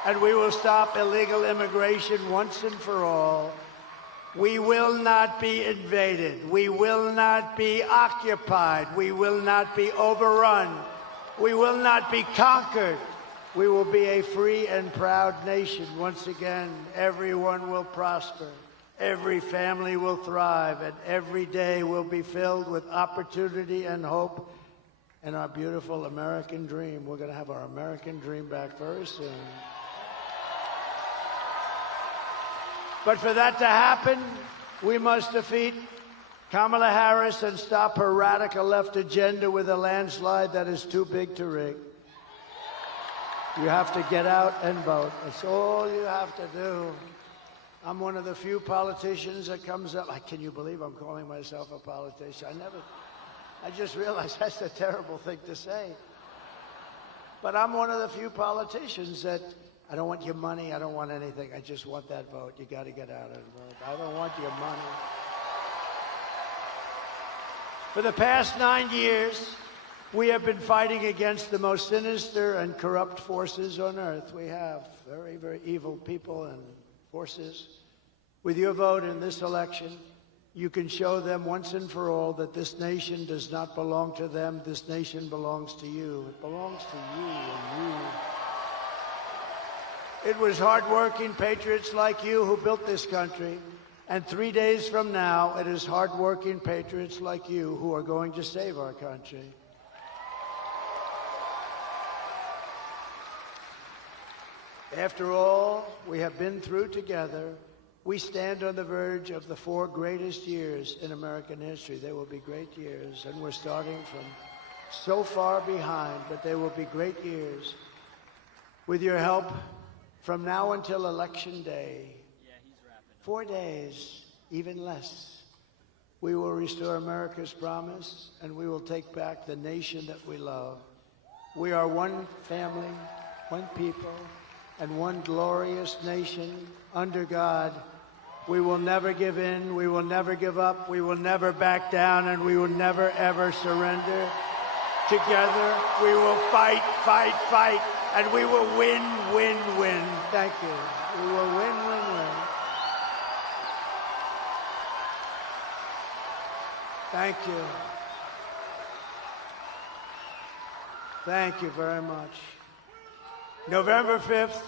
And we will stop illegal immigration once and for all. We will not be invaded. We will not be occupied. We will not be overrun. We will not be conquered. We will be a free and proud nation. Once again, everyone will prosper. Every family will thrive, and every day will be filled with opportunity and hope and our beautiful American dream. We're going to have our American dream back very soon. But for that to happen, we must defeat Kamala Harris and stop her radical left agenda with a landslide that is too big to rig. You have to get out and vote. That's all you have to do. I'm one of the few politicians that comes up. Can you believe I'm calling myself a politician? I just realized that's a terrible thing to say. But I'm one of the few politicians that, I don't want your money, I don't want anything. I just want that vote. You got to get out and vote. I don't want your money. For the past 9 years, we have been fighting against the most sinister and corrupt forces on earth. We have very, very evil people and forces. With your vote in this election, you can show them once and for all that this nation does not belong to them. This nation belongs to you. It belongs to you and you. It was hardworking patriots like you who built this country. And 3 days from now, it is hardworking patriots like you who are going to save our country. After all we have been through together, we stand on the verge of the 4 greatest years in American history. They will be great years, and we're starting from so far behind, but they will be great years. With your help, from now until Election Day, 4 days, even less, we will restore America's promise, and we will take back the nation that we love. We are one family, one people, and one glorious nation under God. We will never give in, we will never give up, we will never back down, and we will never, ever surrender. Together, we will fight, fight, fight, and we will win, win, win. Thank you. We will win, win, win. Thank you. Thank you very much. November 5th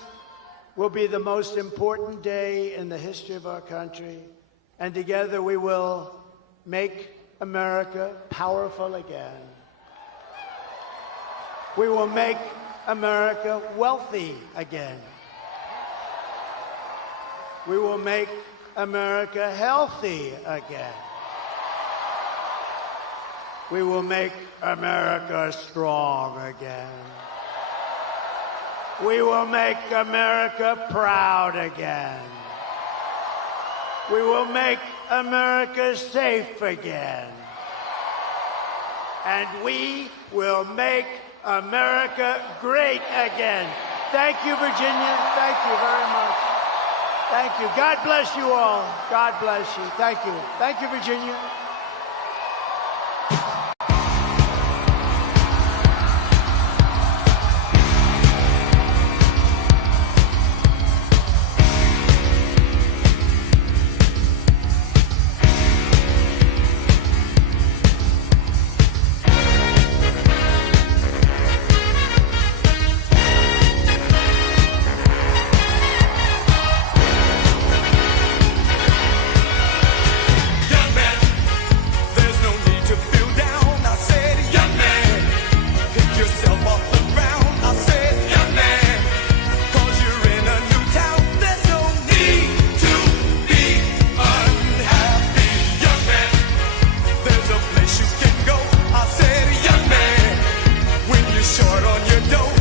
will be the most important day in the history of our country, and together we will make America powerful again. We will make America wealthy again. We will make America healthy again. We will make America strong again. We will make America proud again. We will make America safe again. And we will make America great again. Thank you, Virginia. Thank you very much. Thank you. God bless you all. God bless you. Thank you. Thank you, Virginia. Short on your dough.